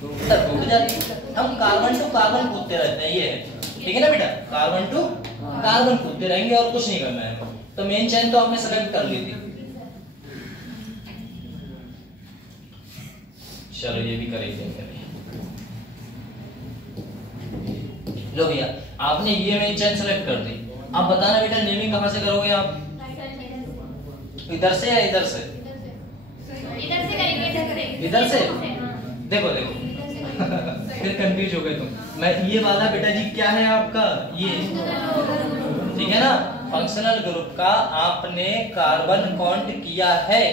तब टूट जाती। हम कार्बन टू कार्बन कूदते रहते हैं, ये है, ठीक है ना बेटा? कार्बन टू कार्बन कूदते रहेंगे और कुछ नहीं करना है। तो मेन चेन तो आपने सेलेक्ट कर ली थी, चलो ये भी कर ही देंगे। लो भैया आपने ये मेन चेन सेलेक्ट कर दी, अब बताना बेटा नेमिंग कहाँ से करोगे आप, इधर से या इधर से? इधर से करेंगे, इधर से। देखो देखो फिर कंफ्यूज हो गए तुम। मैं ये वाला बेटा जी क्या है आपका, ये ठीक है ना, फंक्शनल ग्रुप का आपने कार्बन काउंट किया है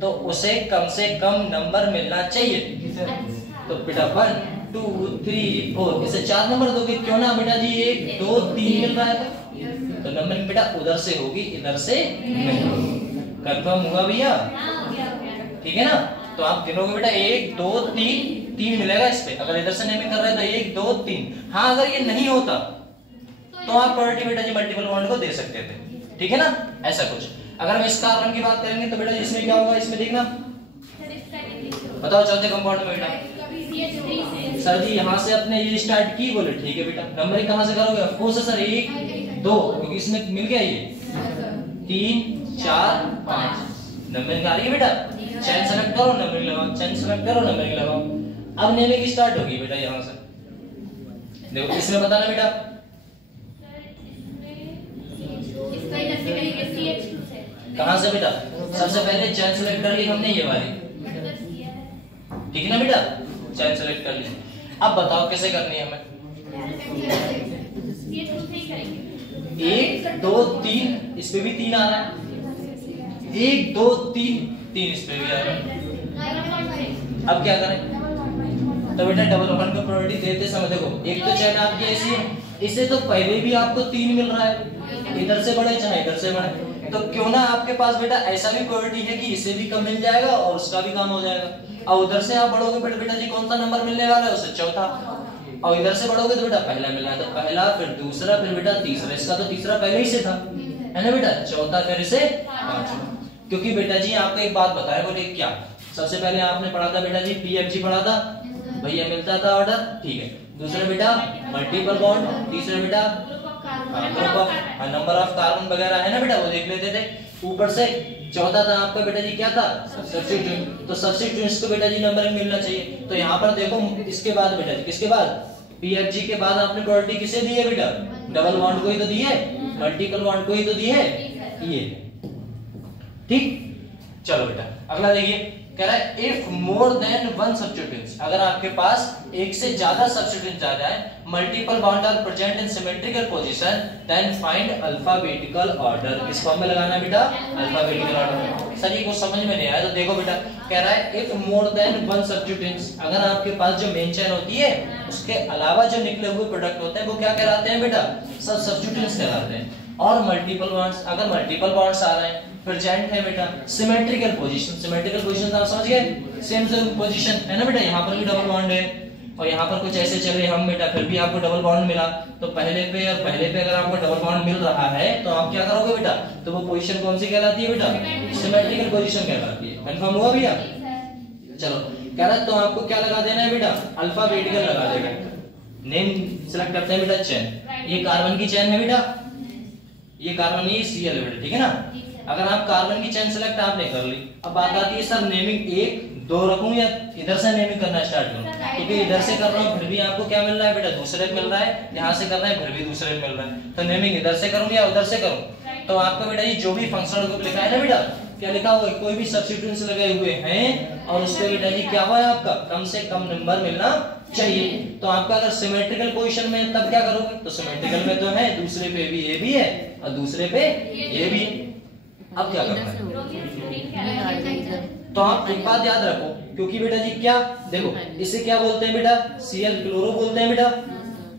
तो उसे कम से कम नंबर मिलना चाहिए। तो बेटा 1 2 3 4 इसे 4 नंबर दोगे, क्यों ना बेटा जी 1 2 3 मिल रहा है तो नंबरिंग बेटा उधर से होगी, इधर से नहीं। कंफर्म हुआ भैया? ठीक है ना। तो आप गिनोगे बेटा 1 2 3 मिलेगा इस पे, अगर इधर से नेमिंग कर रहे हैं तो 1 2 3। हाँ अगर ये नहीं होता तो आप प्रायोरिटी बेटा जी मल्टीपल बॉन्ड को दे सकते थे, ठीक है ना, ऐसा कुछ। अगर हम इस कार्बन की बात करेंगे तो बेटा इसमें क्या होगा, इसमें देखना बताओ चौथे कंपाउंड में बेटा। सर जी यहाँ से अपने ये स्टार्ट की, बोले ठीक है बेटा, नंबरिंग कहाँ से करोगे? ऑफ कोर्स सर 1 2 क्योंकि इसमें मिल गया ये 3 4 5 नंबरिंग आ रही है बेटा। चेन सेलेक्ट करो नंबरिंग लगाओ, चेन सेलेक्ट करो नंबरिंग लगाओ। अब नेमिंग स्टार्ट होगी बेटा यहाँ से, देखो इसमें बताना बेटा कहाँ से बेटा। सबसे पहले चेन सेलेक्ट कर ली हमने ये वाली, ठीक है ना बेटा, चेन सेलेक्ट कर ली। अब बताओ कैसे करनी है हमें। 1 2 3 इस पे भी 3 आ रहा है, 1 2 3 इस पे भी आ रहा है। अब क्या करें? तो बेटा डबल बॉन्ड को प्रायोरिटी देते समय देखो एक तो चेन आपकी ऐसी है, इसे तो पहले भी आपको 3 मिल रहा है, इधर से बढ़े चाहे इधर से बढ़े, तो क्यों ना आपके पास बेटा ऐसा भी प्रायोरिटी है कि इसे भी कम मिल जाएगा और उसका भी काम हो जाएगा। और उधर से आप बढ़ोगे बेटा जी कौन सा नंबर मिलने वाला है, उससे चौथा। और इधर से बढ़ोगे तो बेटा पहला मिलना है तो पहला, फिर दूसरा, फिर बेटा तीसरा। इसका तो तीसरा पहले ही से था, है ना बेटा, चौथा, फिर इसे पांचवा। क्योंकि बेटा जी आपको एक बात बताया, बोले क्या, सबसे पहले आपने पढ़ा था बेटा जी PFG पढ़ा था भैया, मिलता था ऑर्डर, ठीक है। दूसरा बेटा मल्टीपल बॉन्ड, तीसरा बेटा group of number of carbon वगैरह है ना बेटा, वो देख लेते थे। ऊपर से चौथा था आपका बेटा जी क्या था, सब्स्टिट्यूएंट। तो सब्स्टिट्यूएंट्स को बेटा जी नंबर मिलना चाहिए। तो यहाँ पर देखो इसके बाद बेटा जी किसके बाद, PFG के बाद आपने प्रायोरिटी किसे दी है बेटा, डबल बॉन्ड को ही तो दी है, मल्टीपल बॉन्ड को ही तो दी है ये, ठीक। चलो बेटा अगला देखिए, कह रहा है इफ मोर देन 1 सब्स्टिट्यूएंट्स, अगर आपके पास एक से ज्यादा सब्स्टिट्यूएंट्स आ जाए, multiple bond are present in symmetrical position, then find alphabetical order. किस फॉर्म में लगाना है बेटा, अल्फाबेटिकल ऑर्डर में। सर ये कुछ समझ में नहीं आया तो देखो बेटा, कह रहा है इफ मोर देन 1 सब्स्टिट्यूएंट्स, अगर आपके पास जो मेन चेन होती है उसके अलावा जो निकले हुए प्रोडक्ट होते हैं वो क्या कहलाते हैं बेटा, सब सब्स्टिट्यूएंट्स कहलाते हैं। और मल्टीपल बॉन्ड्स, अगर मल्टीपल बॉन्ड्स आ रहे हैं, प्रेजेंट है बेटा सिमेट्रिकल पोजीशन, सिमेट्रिकल पोजीशन आप समझ गए, सेम पोजीशन है ना बेटा, यहाँ पर भी डबल बॉन्ड है और यहाँ पर कुछ ऐसे चले हम बेटा, फिर भी आपको डबल बॉन्ड मिला, तो पहले पे और पहले पे अगर आपको डबल बॉन्ड मिल रहा है तो आप क्या करोगे बेटा, तो वो पोजीशन कौन सी कहलाती है बेटा, सिमेट्रिकल पोजीशन कहलाती है। कंफर्म हुआ भैया? चलो कह रहा है तो आपको क्या लगा देना है बेटा, अल्फाबेटिकल लगा देगा। नेम सिलेक्ट करते हैं बेटा, चेन, ये कार्बन की चेन है बेटा, ये कार्बन ये Cl है बेटा, ठीक है ना। अगर आप कार्बन की चेन सेलेक्ट आपने कर ली, अब बात आती है सर नेमिंग 1 2 रखूं या इधर से नेमिंग करना स्टार्ट करूं, क्योंकि इधर से कर रहा हूं फिर भी आपको क्या मिल रहा है बेटा, दूसरे पे मिल रहा है, यहाँ से कर रहा है फिर भी दूसरे पे मिल रहा है, तो नेमिंग इधर से करूं या उधर से करूं। तो आपका बेटा ये जो भी फंक्शनल ग्रुप लिखा है ना बेटा, क्या लिखा हुआ है, कोई भी सब्स्टिट्यूएंट्स लगे हुए हैं और उस पे बेटा जी क्या हुआ है आपका, कम से कम नंबर मिलना चाहिए। तो आपका अगर सिमेट्रिकल पोजीशन में तब क्या करोगे, तो सिमेट्रिकल में तो है, दूसरे पे भी ये भी है और दूसरे पे ये भी है। अब क्या करना है, तो आप एक बात याद रखो, क्योंकि बेटा जी क्या देखो, इसे क्या बोलते हैं बेटा, Cl क्लोरो बोलते हैं बेटा,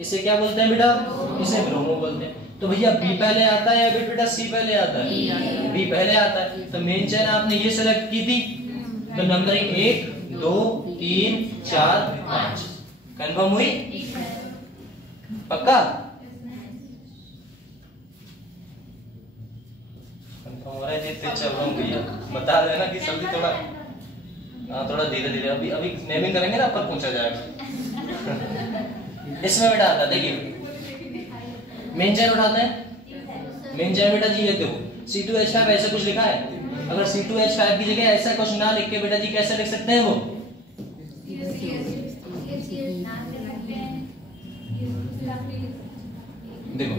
इसे क्या बोलते हैं बेटा, इसे ब्रोमो बोलते हैं। तो भैया B पहले आता है या बेटा C पहले आता है, B पहले आता है। तो मेन चेन आपने ये सेलेक्ट की थी, तो नंबरिंग 1 2 3 4 5 कंफर्म हुई, पक्का चल रहा हूँ भैया, बता रहे ना कि सभी थोड़ा थोड़ा धीरे धीरे, अभी अभी नेमिंग करेंगे ना पर पूछा जाएगा। इसमें बेटा आता है, देखिए मेन चेन उठाते हैं, मेन चेन बेटा जी ये देखो C2H5 ऐसा कुछ लिखा है, अगर C2H5 की जगह ऐसा कुछ ना लिख के बेटा जी कैसे लिख सकते हैं वो, देखो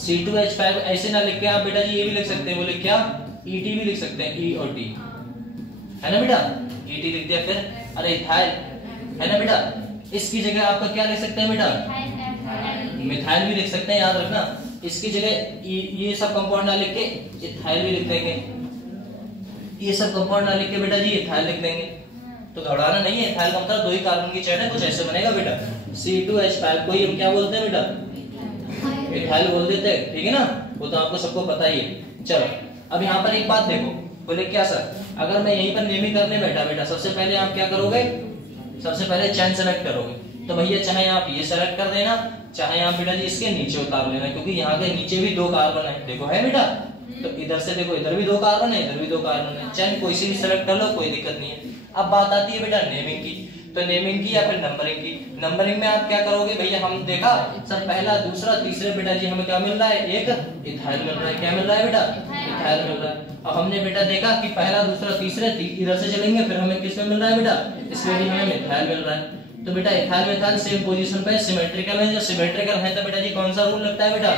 C2H5 ऐसे ना लिख के आप बेटा जी ये भी लिख सकते हैं, बोले क्या ET भी लिख सकते हैं, E और T है ना बेटा, ET लिख दिया। फिर अरे इथाइल है ना बेटा, इसकी जगह आपका क्या लिख सकते हैं बेटा, मिथाइल भी लिख सकते हैं, याद रखना। इसकी जगह ये सब कंपाउंड ना लिख के इथाइल भी लिख देंगे, ये सब कंपाउंड ना लिख के बेटा जी इथाइल लिख देंगे। तो घबराना नहीं है, इथाइल का मतलब 2 ही कार्बन की चेन है, कुछ ऐसे बनेगा बेटा। C2H5 को हम क्या बोलते हैं बेटा, इथाइल बोल देते हैं, ठीक है ना, वो तो आपको सबको पता ही है। चलो अब यहाँ पर एक बात देखो, बोले क्या सर, अगर मैं यहीं पर नेमिंग करने बैठा बेटा, सबसे पहले आप क्या करोगे, सबसे पहले चेन सेलेक्ट करोगे। तो भैया चाहे आप ये सेलेक्ट कर देना, चाहे आप बेटा जी इसके नीचे उतार लेना, क्योंकि यहाँ के नीचे भी 2 कार्बन है, देखो है बेटा। तो इधर से देखो, इधर भी 2 कार्बन है, इधर भी 2 कार्बन है, चेन कोई सी भी सेलेक्ट कर लो, कोई दिक्कत नहीं है। अब बात आती है बेटा नेमिंग की, तो नेमिंग की या फिर नंबरिंग की। नंबरिंग में आप क्या करोगे भैया, हम देखा सर पहला दूसरा तीसरे बेटा जी हमें क्या मिल रहा है, एक इथाइल मिल रहा है, क्या मिल रहा है बेटा, इथाइल मिल रहा है। अब हमने बेटा देखा कि पहला दूसरा तीसरे इधर से चलेंगे, फिर हमें किसमें मिल रहा है बेटा, इसमें भी हमें मिथाइल मिल रहा है। तो बेटा इथाइल मिथाइल सेम पोजीशन पे सिमेट्रिकल है, जो सिमेट्रिकल है तो बेटा जी कौन सा रूल लगता है बेटा,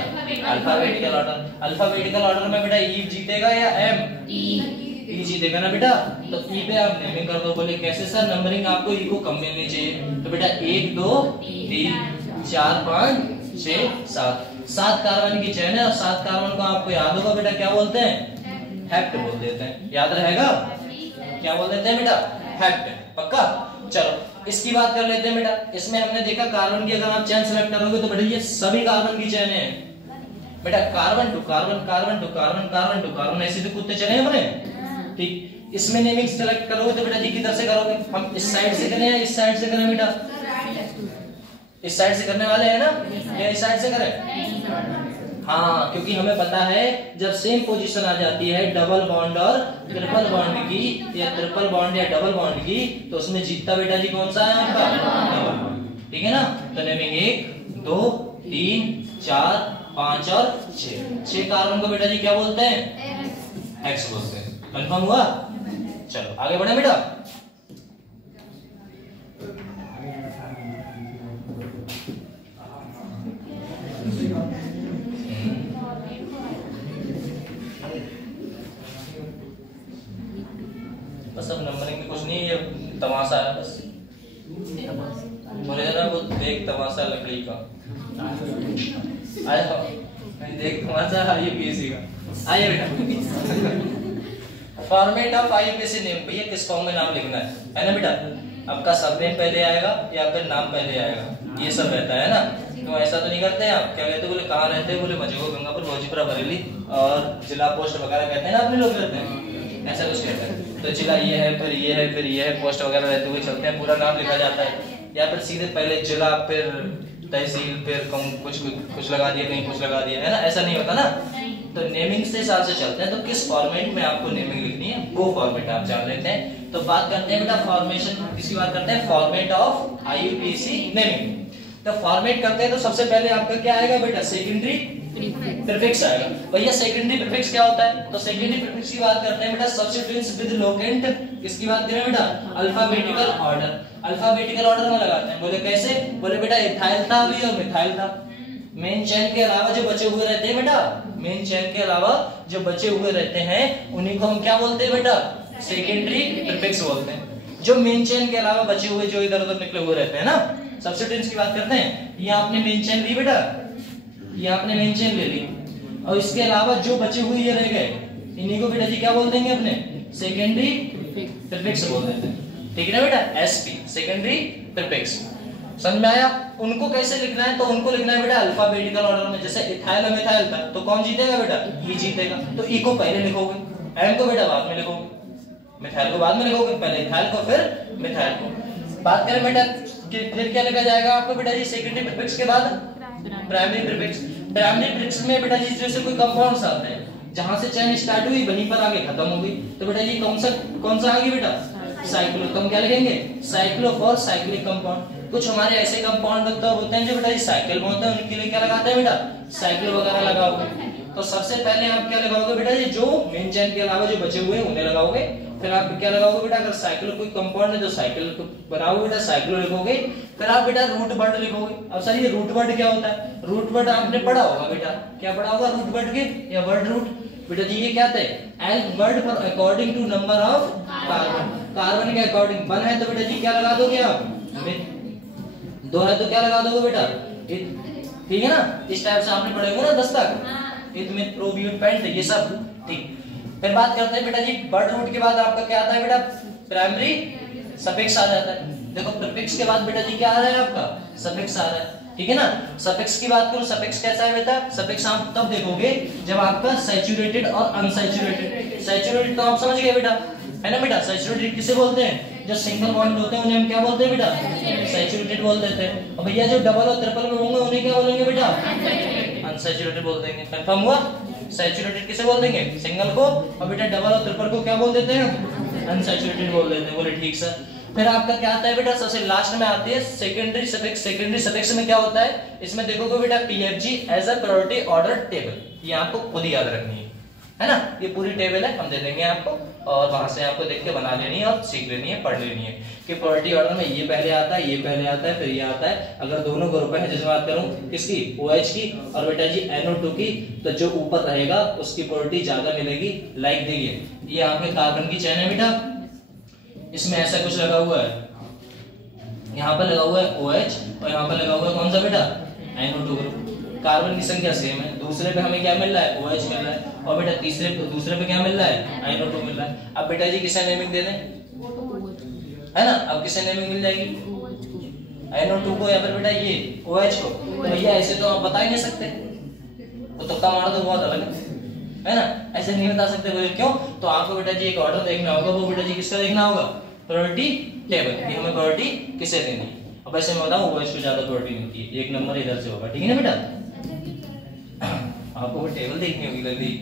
अल्फाबेटिकल ऑर्डर। अल्फाबेटिकल ऑर्डर में बेटा ई जीतेगा या एम, ई जीतेगा ना बेटा। तो ई पे आप नेमिंग कर दो, बोले कैसे सर, नंबरिंग आपको ई को कम मिलनी चाहिए। तो बेटा 1 2 3 4 5 6 7 कार्बन की चेन है, और 7 कार्बन को आपको याद होगा बेटा क्या बोलते हैं, हेप्ट बोल देते हैं, याद रहेगा क्या बोल देते हैं बेटा, हेप्ट, पक्का। चलो इसकी बात कर लेते हैं बेटा। इसमें हमने देखा कार्बन की अगर आप चेन सेलेक्ट करोगे तो बेटा ये सभी कार्बन की चेन है बेटा, carbon to carbon, carbon to carbon, carbon to carbon, ऐसे तो कुत्ते चले हमारे, ठीक। इसमें नेमिंग सेलेक्ट करोगे तो बेटा जी किधर से करोगे, हम इस साइड से करें या इस साइड से करें बेटा, इस साइड से करने वाले हैं ना, या इस साइड से करें, हाँ, क्योंकि हमें पता है जब सेम पोजीशन आ जाती है डबल बॉन्ड और ट्रिपल बॉन्ड की, या ट्रिपल बॉन्ड या डबल बॉन्ड की, तो उसमें जीतता बेटा जी कौन सा है आपका, डबल बॉन्ड, ठीक है ना। तो नेमिंग 1 2 3 4 5 और 6 कार्बन को बेटा जी क्या बोलते हैं, एक्स बोलते हैं, कंफर्म हुआ। चलो आगे बढ़े बेटा। बस अब नंबरिंग में कुछ नहीं, ये तमाशा है बस, बोले ना वो देख तमाशा लकड़ी का, आया देख तमाशा IUPAC का, आइए बेटा। फॉर्मेट ऑफ IUPAC नेम, भैया किस फॉर्म में नाम लिखना है ना बेटा, आपका सरनेम पहले आएगा या फिर नाम पहले आएगा, ये सब रहता है ना। तो ऐसा तो नहीं करते हैं आप, क्या कहते हैं, बोले कहाँ रहते हैं, बोले मजगो गंगापुर भोजीपुरा बरेली, और जिला पोस्ट वगैरह कहते हैं ना अपने लोग रहते हैं, ऐसा कुछ कहते हैं। तो जिला ये है, फिर ये है, फिर ये है, पोस्ट वगैरह रहते हुए चलते हैं, पूरा नाम लिखा जाता है, या फिर सीधे पहले जिला फिर तहसील फिर कुछ लगा दिया, कहीं कुछ लगा दिया, है ना, ऐसा नहीं होता ना। तो नेमिंग से हिसाब से चलते हैं, तो किस फॉर्मेट में आपको नेमिंग लिखनी है वो फॉर्मेट आप जान लेते हैं। तो बात करते हैं बेटा फॉर्मेशन, किसकी बात करते हैं, फॉर्मेट ऑफ IUPAC नेमिंग। तो फॉर्मेट करते हैं तो सबसे पहले आपका क्या आएगा बेटा, सेकेंडरी प्रीफिक्स आएगा। भैया सेकेंडरी प्रीफिक्स क्या होता है, तो सेकेंडरी प्रीफिक्स की बात करते हैं बेटा, सब्स्टिट्यूएंट्स विद लोकेंट, किसकी बात करें बेटा, अल्फाबेटिकल ऑर्डर, अल्फाबेटिकल ऑर्डर में लगाते हैं। बोले कैसे, बोले बेटा इथाइल था अभी और मिथाइल था, मेन चेन के अलावा जो बचे हुए रहते हैं बेटा, मेन चेन के अलावा जो बचे हुए रहते हैं उन्हीं को हम क्या बोलते हैं बेटा, सेकेंडरी प्रीफिक्स बोलते हैं। जो मेन चेन के अलावा बचे हुए जो इधर उधर निकले हुए रहते हैं ना, सब्स्टिट्यूएंट्स की बात करते हैं। ये आपने मेन चेन ली बेटा, ये आपने मेन चेन ले ली, और इसके अलावा जो बचे हुए ये रह गए, इन्हीं को बेटा जी क्या बोल देंगे अपने, सेकेंडरी प्रीफिक्स बोल देते हैं, ठीक है ना बेटा, SP सेकेंडरी प्रीफिक्स। समझ में आया। उनको कैसे लिखना है, तो उनको लिखना है बेटा अल्फाबेटिकल ऑर्डर में। जैसे इथाइल और मिथाइल था तो कौन जीतेगा बेटा, ई जीतेगा, तो ई को पहले लिखोगे, एम को बेटा बाद में लिखोगे, मिथाइल को बाद में लिखोगे, पहले इथाइल को फिर मिथाइल को। बात करें बेटा फिर क्या लिखा जाएगा आपको बेटा जी, सेकेंडरी प्रीफिक्स के बाद प्राइमरी प्रीफिक्स। प्राइमरी प्रीफिक्स में बेटा जी जैसे कोई कंपाउंड्स आते हैं, जहां से चेन स्टार्ट हुई वहीं पर आगे खत्म हो गई, तो बेटा जी कौन सा आगे बेटा, साइक्लो। तो हम क्या लिखेंगे, साइक्लो फॉर साइक्लिक कंपाउंड। कुछ हमारे ऐसे कंपाउंड होते हैं जो बेटा साइकिल में होते हैं, उनके लिए क्या लगाते हैं बेटा, साइक्लो वगैरह लगाओगे। तो सबसे पहले आप क्या लगाओगे बेटा जी, जो मेन चेन के अलावा जो बचे हुए उन्हें लगाओगे, फिर आप क्या लगाओगे बेटा, अगर साइक्लो कोई कंपाउंड है जो साइकिल को बनाओगे बेटा साइक्लो लिखोगे, फिर आप बेटा रूट वर्ड लिखोगे। अब सर ये रूट वर्ड क्या होता है? रूट वर्ड आपने पढ़ा होगा बेटा, क्या पढ़ा होगा रूट वर्ड के, या वर्ड रूट बेटा जी ये क्या थे? L word for according to number of carbon, carbon के अकॉर्डिंग। 1 है तो बेटा जी क्या लगा दोगे आप? 2 है तो क्या लगा दोगे बेटा? ठीक है ना, इस टाइप से आपने पढ़े होंगे ना 10 तक, इथ में प्रो ब्यूट पेंट ये सब ठीक। फिर बात करते हैं बेटा जी वर्ड रूट के बाद आपका क्या आता है बेटा? प्राइमरी सफिक्स आ जाता है। देखो प्रीफिक्स के बाद बेटा जी क्या आ रहा है आपका? सफिक्स आ रहा है, ठीक है ना। सफिक्स की बात करूं, सफिक्स कैसा है बेटा? सफिक्स आप तब देखोगे जब आपका सैचुरेटेड और अनसैचुरेटेड। सैचुरेटेड तो आप समझ गए बेटा, है ना बेटा। सैचुरेटेड किसे बोलते हैं? जो सिंगल बॉन्ड होते हैं उन्हें हम क्या बोलते हैं बेटा? सैचुरेटेड बोल देते हैं। और भैया जो डबल और ट्रिपल में होंगे उन्हें क्या बोलेंगे बेटा? अनसैचुरेटेड बोल देंगे। कंफर्म हुआ? सैचुरेटेड किसे बोल देंगे? सिंगल को। और बेटा डबल और ट्रिपल को क्या बोल देते हैं? अनसैचुरेटेड बोल देते हैं। बोले ठीक सर। फिर आपका क्या आता है बेटा? सबसे लास्ट में आती है सेकेंडरी सफिक्स। सेकेंडरी सफिक्स में क्या होता है? इसमें देखोगे बेटा PFG as a priority order table, ये आपको खुद ही याद रखनी है ना। ये पूरी टेबल है, हम दे देंगे आपको, और वहां से आपको देख के बना लेनी है और सीख लेनी है, पढ़ लेनी है कि प्रायोरिटी ऑर्डर में ये पहले आता है, ये पहले आता है, फिर ये आता है। अगर दोनों ग्रुप है, जैसे बात करूं किसकी? OH की और बेटा जी NO2 की, तो जो ऊपर रहेगा उसकी प्रायोरिटी ज्यादा मिलेगी। लाइक देखिए ये आपके कार्बन की चेन है बेटा, इसमें ऐसा कुछ लगा हुआ है, यहाँ पर लगा हुआ है OH और यहाँ पर लगा हुआ है कौन सा बेटा? NO2 group. कार्बन की संख्या सेम है, दूसरे पे हमें क्या मिल रहा है? OH मिल रहा है, और बेटा दूसरे पे क्या मिल रहा है? NO2 मिल रहा है। अब बेटा जी किसे नेमिंग दे दें, है ना। अब किसे नेमिंग मिल जाएगी? NO2 को या फिर बेटा ये OH को। तो भैया ऐसे तो आप बता ही नहीं सकते, तो तुक्का मार दो बहुत अलग है ना, ऐसे नहीं बता सकते। बोले क्यों? तो आपको बेटा जी एक ऑर्डर देखना होगा, वो बेटा जी किसका देखना होगा? प्रायोरिटी टेबल की, हमें प्रायोरिटी किसे देनी है। अब ऐसे मैं बताऊं OH को ज्यादा प्रायोरिटी मिलती है, 1 नंबर इधर से होगा, ठीक है ना बेटा। आपको वो टेबल देखनी होगी लगी,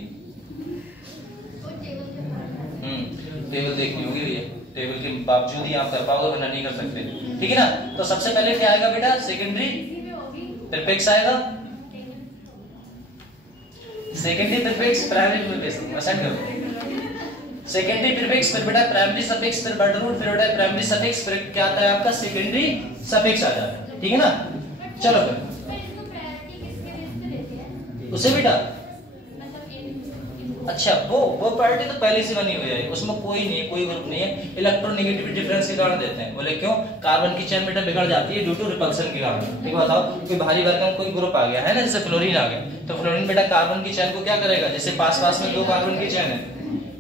टेबल देखनी होगी भैया, टेबल के बावजूद ही आप कर पाओगे, वरना नहीं कर सकते, ठीक है ना। तो सबसे पहले क्या आएगा बेटा? सेकेंडरी प्रीफिक्स आएगा, सेकेंडरी प्रीफिक्स प्राइमरी प्रीफिक्स मसेंट करो। सेकेंडरी प्रीफिक्स, फिर बेटा प्राइमरी सफिक्स, फिर वर्ड रूट, फिर बेटा प्राइमरी सफिक्स, फिर क्या आता है आपका? सेकेंडरी सफिक्स आ जाता है, ठीक है ना। चलो फिर उसे बेटा अच्छा वो प्रायोरिटी तो पहले से बनी हुई है, उसमें कोई नहीं है, कोई ग्रुप नहीं है। इलेक्ट्रोनेगेटिविटी डिफरेंस के कारण देते हैं। बोले क्यों? कार्बन की चेन बेटा बिगड़ जाती है ड्यू टू रिपल्सन के कारण। ठीक बताओ, कोई भारी भरकम कोई ग्रुप आ गया है ना, जैसे फ्लोरीन आ गया, तो फ्लोरीन बेटा कार्बन की चेन को क्या करेगा? जैसे पास में 2 कार्बन की चेन है,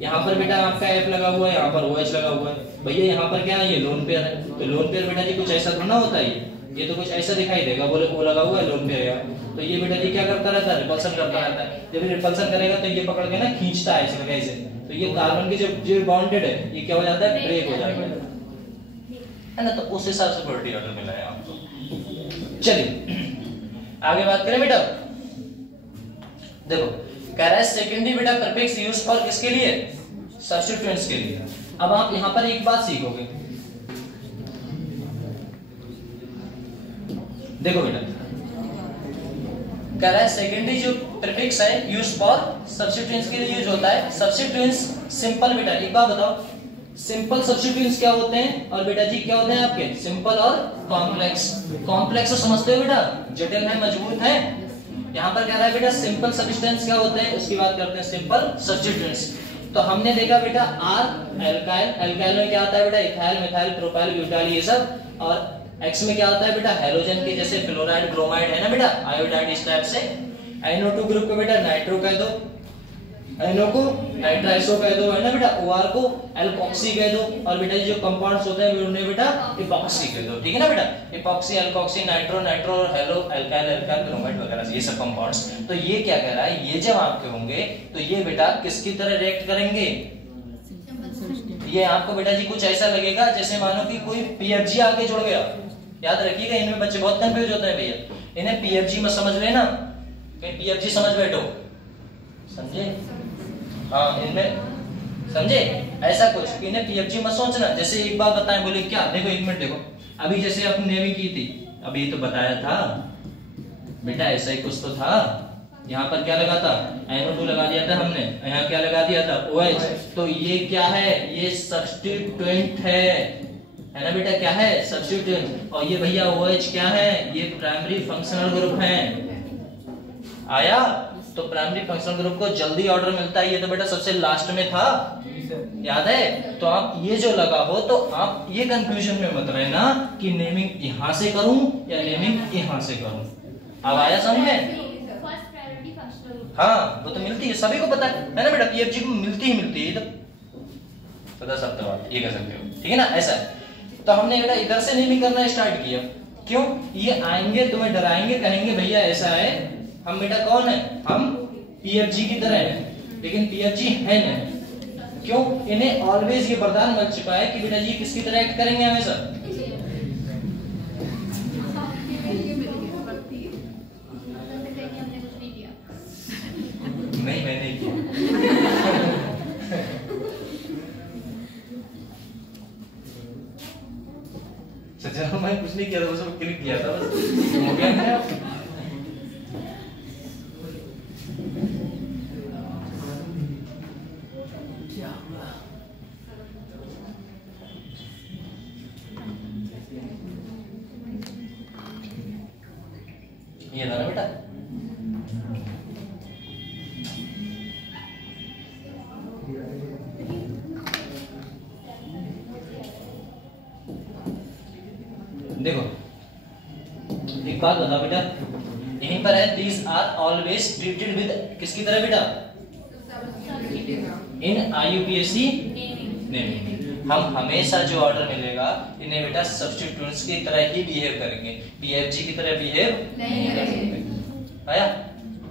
यहाँ पर बेटा आपका F लगा हुआ है, यहाँ पर OH लगा हुआ है। भैया यहाँ पर क्या है? ये लोन पेयर है, तो लोन पेयर बेटा जी कुछ ऐसा थोड़ा होता है, ये तो कुछ ऐसा दिखाई देगा। बोले O लगा हुआ है, लोन पेयर है, तो ये बेटा जी क्या करता रहता है? रिपल्सन करता रहता है। जब ये रिपल्सन करेगा तो ये पकड़ के ना खींचता है इसमें कैसे, तो ये कार्बन के जो बॉन्डेड है ये क्या हो जाता है? ब्रेक हो जाएगा, है ना। तो उस हिसाब से प्रायोरिटी ऑर्डर मिला है आपको। चलिए आगे बात करें बेटा। देखो कह रहा है सेकेंडरी बेटा प्रीफिक्स यूज फॉर किसके लिए? सब्स्टिट्यूएंट्स के लिए। अब आप यहां पर एक बात सीखोगे, देखो बेटा कह रहा है सेकेंडरी जो प्रीफिक्स है यूज फॉर सब्स्टिट्यूएंट्स के लिए यूज होता है। सब्स्टिट्यूएंट्स सिंपल बेटा एक बात बताओ, सिंपल सब्स्टिट्यूएंट्स क्या होते हैं और बेटा जी क्या होते हैं आपके? सिंपल और कॉम्प्लेक्स। कॉम्प्लेक्स तो समझते हो बेटा, जटिल है, मजबूत है। यहाँ पर कह रहा है बेटा सिंपल सब्स्टिट्यूएंट्स क्या होते हैं, उसकी बात करते हैं सिंपल सब्स्टिट्यूएंट्स। तो हमने देखा बेटा R एल्काइल, एल्काइल में क्या आता है बेटा? इथाइल, मिथाइल, प्रोपाइल, ब्यूटाइल ये सब। और X में क्या आता है बेटा? हैलोजन के जैसे फ्लोराइड, ब्रोमाइड है ना बेटा, आयोडाइड, इस टाइप से। NO2 ग्रुप को बेटा नाइट्रो कह दो, NO को नाइट्राइसो कह दो, है ना बेटा। OR को एल्कोक्सी कह दो, और बेटा जो कंपाउंड्स होते हैं उन्हें बेटा इपॉक्सी कह दो, ठीक है ना बेटा। Epoxy, alkoxy, nitro, nitro, hello, alkyl, alkyl, bromide वगैरह ये सब कंपाउंड्स। तो ये क्या कह रहा है? ये जब आपके होंगे तो ये बेटा किसकी तरह रिएक्ट करेंगे? ये आपको बेटा जी कुछ ऐसा लगेगा जैसे मानो कि कोई PFG आके जुड़ गया। याद रखिएगा, इनमें बच्चे बहुत कंफ्यूज होते हैं भैया, इन्हें PFG मत समझ लेना, कहीं PFG समझ बैठो, समझे? हाँ इनमें समझे ऐसा कुछ, इन्हें PFG मत सोचना। जैसे एक बात बताएं, बोले क्या? देखो एक मिनट देखो, अभी जैसे अपनी नेवी की थी, अभी तो बताया था बेटा ऐसा ही कुछ तो था, यहाँ पर क्या लगा था, NO2 लगा दिया था हमने, यहाँ क्या लगा दिया था, OH। तो ये क्या है, ये सब्स्टिट्यूएंट है ना बेटा, क्या है, सब्स्टिट्यूएंट। और ये भैया OH क्या है, ये प्राइमरी फंक्शनल ग्रुप है। आया, तो प्राइमरी फंक्शनल ग्रुप को जल्दी ऑर्डर मिलता है, ये तो बेटा सबसे लास्ट में था, याद है। तो आप ये जो लगा हो तो आप ये कंफ्यूजन में मत रहना कि नेमिंग यहाँ से करूं या नेमिंग यहाँ से करूं। अब आया समझ में? First priority functional group. हाँ वो तो मिलती है, सभी को पता है ना बेटा, PFG को मिलती ही मिलती है, तो पता सकते हो आप, ये कह सकते हो, ठीक है ना। ऐसा है, तो हमने बेटा इधर से नेमिंग करना स्टार्ट किया। क्यों? ये आएंगे तुम्हें डराएंगे, कहेंगे भैया ऐसा है, हम बेटा कौन है, हम PFG की तरह है, लेकिन PFG है नहीं। क्यों? इन्हें ऑलवेज ये वरदान मिल चुका है कि बेटा जी किसकी तरह एक्ट करेंगे हमेशा, नहीं मैंने नहीं किया। सच्चा मैं कुछ नहीं किया था, बस क्लिक किया था, बस हो गया है। ये था ना बेटा, देखो एक बात बताओ बेटा, यहीं पर है these are always treated with किसकी तरह बेटा, इन IUPAC नेमिंग। हम हमेशा जो ऑर्डर मिलेगा इन्हें बेटा सब्स्टिट्यूएंट्स की तरह ही बिहेव करेंगे, PFG की तरह बिहेव नहीं करेंगे। आया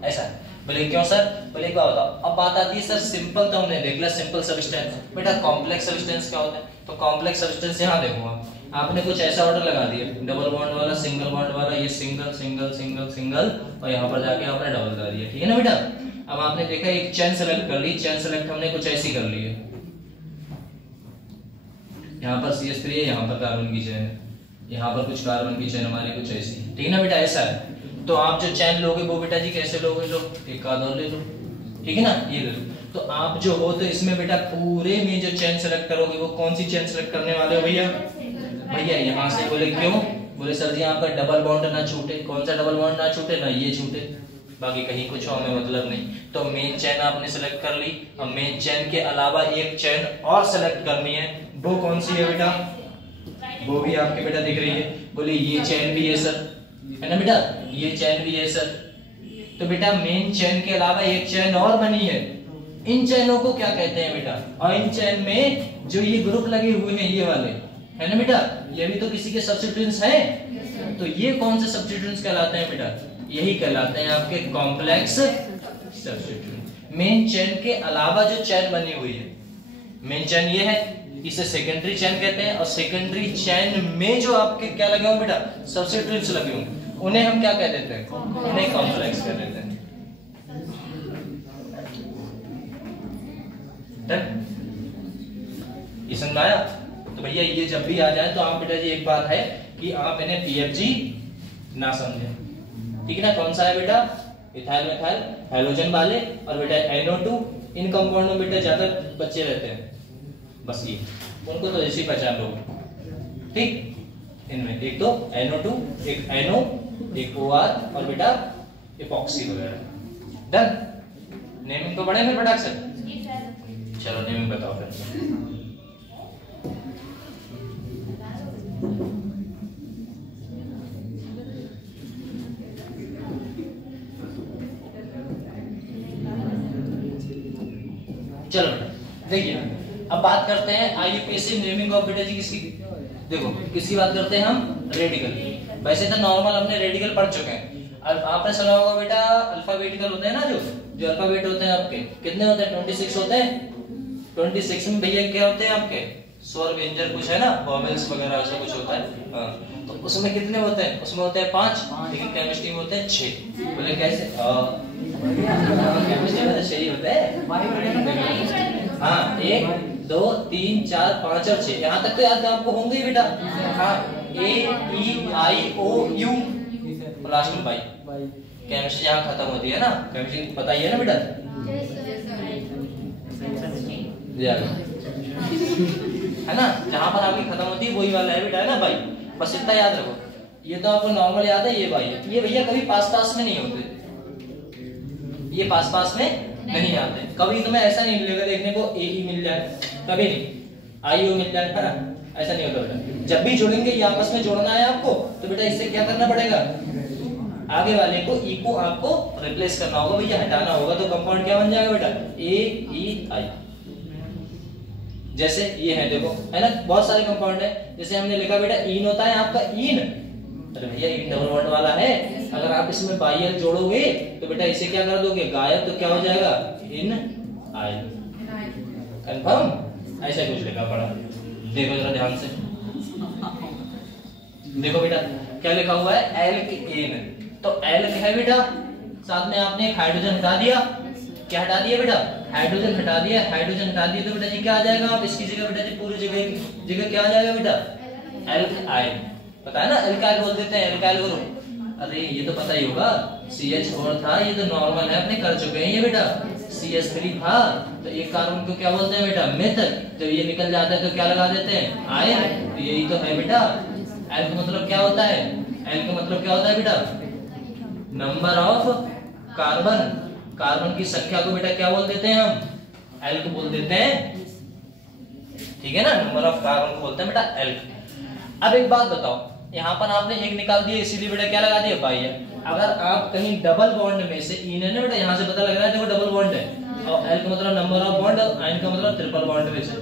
ऐसा? बोले क्यों सर? बोले एक बात बताओ। अब बात आती है सर सिंपल, तो हमने देख लिया सिंपल सब्सटेंस, बेटा कॉम्प्लेक्स सब्सटेंस क्या होता है? तो कॉम्प्लेक्स सब्सटेंस यहाँ देखो, आपने कुछ ऐसा ऑर्डर लगा दिया, डबल बॉन्ड वाला, सिंगल बॉन्ड वाला, ये सिंगल सिंगल सिंगल सिंगल, और यहाँ पर जाके आपने डबल कर दिया, ठीक है ना बेटा। अब आपने देखा एक चेन सेलेक्ट कर ली, चेन सेलेक्ट हमने कुछ ऐसी कर ली है, यहाँ पर CH3 है, यहाँ पर कार्बन की चेन है, यहाँ पर कुछ कार्बन की चेन हमारी कुछ ऐसी, ठीक है ना बेटा। ऐसा है, तो आप जो चेन लोगे वो बेटा जी कैसे लोगे, लो एक आध और ले लो, ठीक है ना, ये ले लो। तो आप जो हो तो इसमें बेटा पूरे में जो चेन सेलेक्ट करोगे वो कौन सी चेन सेलेक्ट करने वाले हो भैया? भैया यहाँ से। बोले क्यों? बोले सर जी यहाँ पर डबल बॉन्ड ना छूटे। कौन सा डबल बॉन्ड ना छूटे? ना ये छूटे, बाकी कहीं कुछ हो हमें मतलब नहीं। तो मेन चेन आपने सेलेक्ट कर ली, अब मेन चेन के अलावा एक चेन और सेलेक्ट करनी है, वो कौन सी है बेटा? वो भी आपके बेटा दिख रही है। बोले ये चेन भी है सर, है ना बेटा, ये चेन भी है सर। तो बेटा मेन चेन के अलावा एक चेन और बनी है, इन चेनों को क्या कहते हैं बेटा? और इन चेन में जो ये ग्रुप लगे हुए हैं ये वाले, है ना बेटा, ये भी तो किसी के सब्स्टिट्यूएंट्स हैं। तो ये कौन से सब्स्टिट्यूएंट्स कहलाते हैं बेटा? यही कहलाते हैं आपके कॉम्प्लेक्स सब्स्टिट्यूएंट। मेन चेन के अलावा जो चेन बनी हुई है, मेन चेन ये है, इसे सेकेंडरी चेन कहते हैं। और सेकेंडरी चेन में जो आपके क्या लगे होंगे बेटा? सब्स्टिट्यूएंट्स लगे होंगे, उन्हें हम क्या कह देते हैं? उन्हें कॉम्प्लेक्स कह देते हैं। ये समझ आया? तो भैया ये जब भी आ जाए तो आप बेटा जी एक बात है कि आप इन्हें PFG ना समझें, ठीक है ना। कौन सा है बेटा? इथाइल मिथाइल हैलोजन वाले, और बेटा NO2, इन कंपाउंड में बेटा ज्यादा बच्चे रहते हैं, बस ये उनको तो ऐसी पहचान लो, ठीक। इनमें एक तो NO2, एक NO, एक OR, और बेटा इपॉक्सी वगैरह। डन। नेमिंग तो बड़े में फटाक से, चलो नेमिंग बताओ फिर। चलो देखिए, अब बात करते हैं IUPAC नेमिंग ऑफ बेटा जी किसकी। देखो किसकी बात करते हैं हम? रेडिकल। वैसे तो नॉर्मल हमने रेडिकल पढ़ चुके हैं। आपने सुना होगा बेटा अल्फाबेटिकल होते हैं ना, जो अल्फाबेट होते हैं आपके कितने होते हैं? 26 होते हैं। 26 में भैया क्या होते हैं आपके? स्वर व्यंजन कुछ है ना, वॉवेल्स वगैरह ऐसा कुछ होता है। हाँ, तो उसमें कितने होते हैं? उसमें होते हैं 5, लेकिन केमिस्ट्री में होते हैं 6। बोले कैसे? केमिस्ट्री में तो 6 ही होते हैं। हाँ, 1 2 3 4 5 और 6, यहाँ तक तो याद आपको होंगे ही बेटा। हाँ, A E I O U, last में बाई, केमिस्ट्री जहाँ खत्म होती है ना, केमिस्ट्री पता ही है ना बेटा, है ना, जहाँ पर आपकी खत्म होती है वही वाला है बेटा, है ना भाई, बस इतना याद रखो। ये तो आपको नॉर्मल याद है, ये भाई ये भैया कभी पास पास में नहीं होते, ये पास पास में नहीं आते। कभी तुम्हें ऐसा नहीं मिलेगा देखने को AE मिल जाए, कभी नहीं, IO मिल जाए, है ना, ऐसा नहीं होता बेटा। जब भी जोड़ेंगे ये आपस में जोड़ना है आपको, तो बेटा इससे क्या करना पड़ेगा, आगे वाले को E को आपको रिप्लेस करना होगा भैया, हटाना होगा, तो कंपाउंड क्या बन जाएगा बेटा, AEI। जैसे ये है देखो, है ना, बहुत सारे कंपाउंड है, जैसे हमने लिखा बेटा ईन होता है आपका, ईन, अरे भैया ईन डबल बॉन्ड वाला है, अगर आप इसमें बाइयल जोड़ोगे तो बेटा इसे क्या कर दोगे, गायब, तो क्या हो जाएगा, इन आयल। कंफर्म, ऐसा कुछ लिखा पड़ा, देखो जरा ध्यान से, देखो बेटा क्या लिखा हुआ है, एल्केन, तो एल्क है बेटा, साथ में आपने एक हाइड्रोजन हटा दिया, क्या हटा दिया बेटा, हाइड्रोजन हटा दिया, हाइड्रोजन हटा दिया, तो बेटा जी क्या आ जाएगा, आप इसकी जगह बेटा जी पूरी जगह क्या आ जाएगा बेटा, एल्काइल, पता है ना, एल्काइल बोल देते हैं, एल्काइल ग्रुप। अरे ये तो पता ही होगा, CH4 था, ये तो नॉर्मल है, अपने कर चुके हैं ये बेटा, CH3 था, तो एक कार्बन को क्या बोलते हैं बेटा, मिथाइल, जब ये निकल जाता है तो क्या लगा देते हैं, आयन, तो यही तो है बेटा। एल का मतलब क्या होता है, एल का मतलब क्या होता है बेटा, नंबर ऑफ कार्बन, कार्बन की संख्या को बेटा क्या बोल देते हैं हम, एल को बोल देते हैं, ठीक है ना, नंबर ऑफ कार्बन को बोलते हैं बेटा एल। अब एक बात बताओ, यहाँ पर आपने एक निकाल दिया, इसीलिए बेटा क्या लगा दिया, बाई है। अगर आप कहीं डबल बॉन्ड में से इन है ना बेटा, यहाँ से पता लग रहा है देखो डबल बॉन्ड है, और एल का मतलब नंबर ऑफ बॉन्ड, और आयन का मतलब ट्रिपल बॉन्ड में से,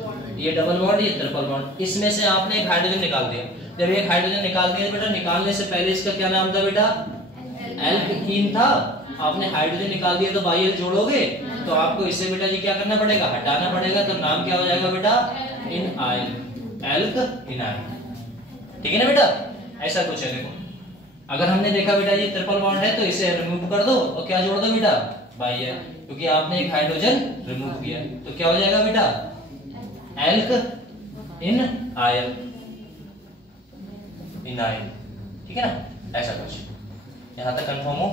ये डबल बॉन्ड, ये ट्रिपल बॉन्ड, इसमें से आपने एक हाइड्रोजन निकाल दिया। जब एक हाइड्रोजन निकाल दिया बेटा, निकालने से पहले इसका क्या नाम था बेटा, एल्कीन था, आपने हाइड्रोजन निकाल दिया तो बाई जोड़ोगे, तो आपको इससे बेटा जी क्या करना पड़ेगा, हटाना पड़ेगा, तो नाम क्या हो जाएगा बेटा, in ion, elk in ion, ठीक है ना बेटा, ऐसा कुछ है। देखो अगर हमने देखा बेटा ये ट्रिपल बॉन्ड है, तो इसे रिमूव कर दो और क्या जोड़ दो बेटा, बाई है, क्योंकि आपने एक हाइड्रोजन रिमूव किया, तो क्या हो जाएगा बेटा, elk in ion, in ion, ठीक है ना, ऐसा कुछ। यहाँ तक कंफर्म हो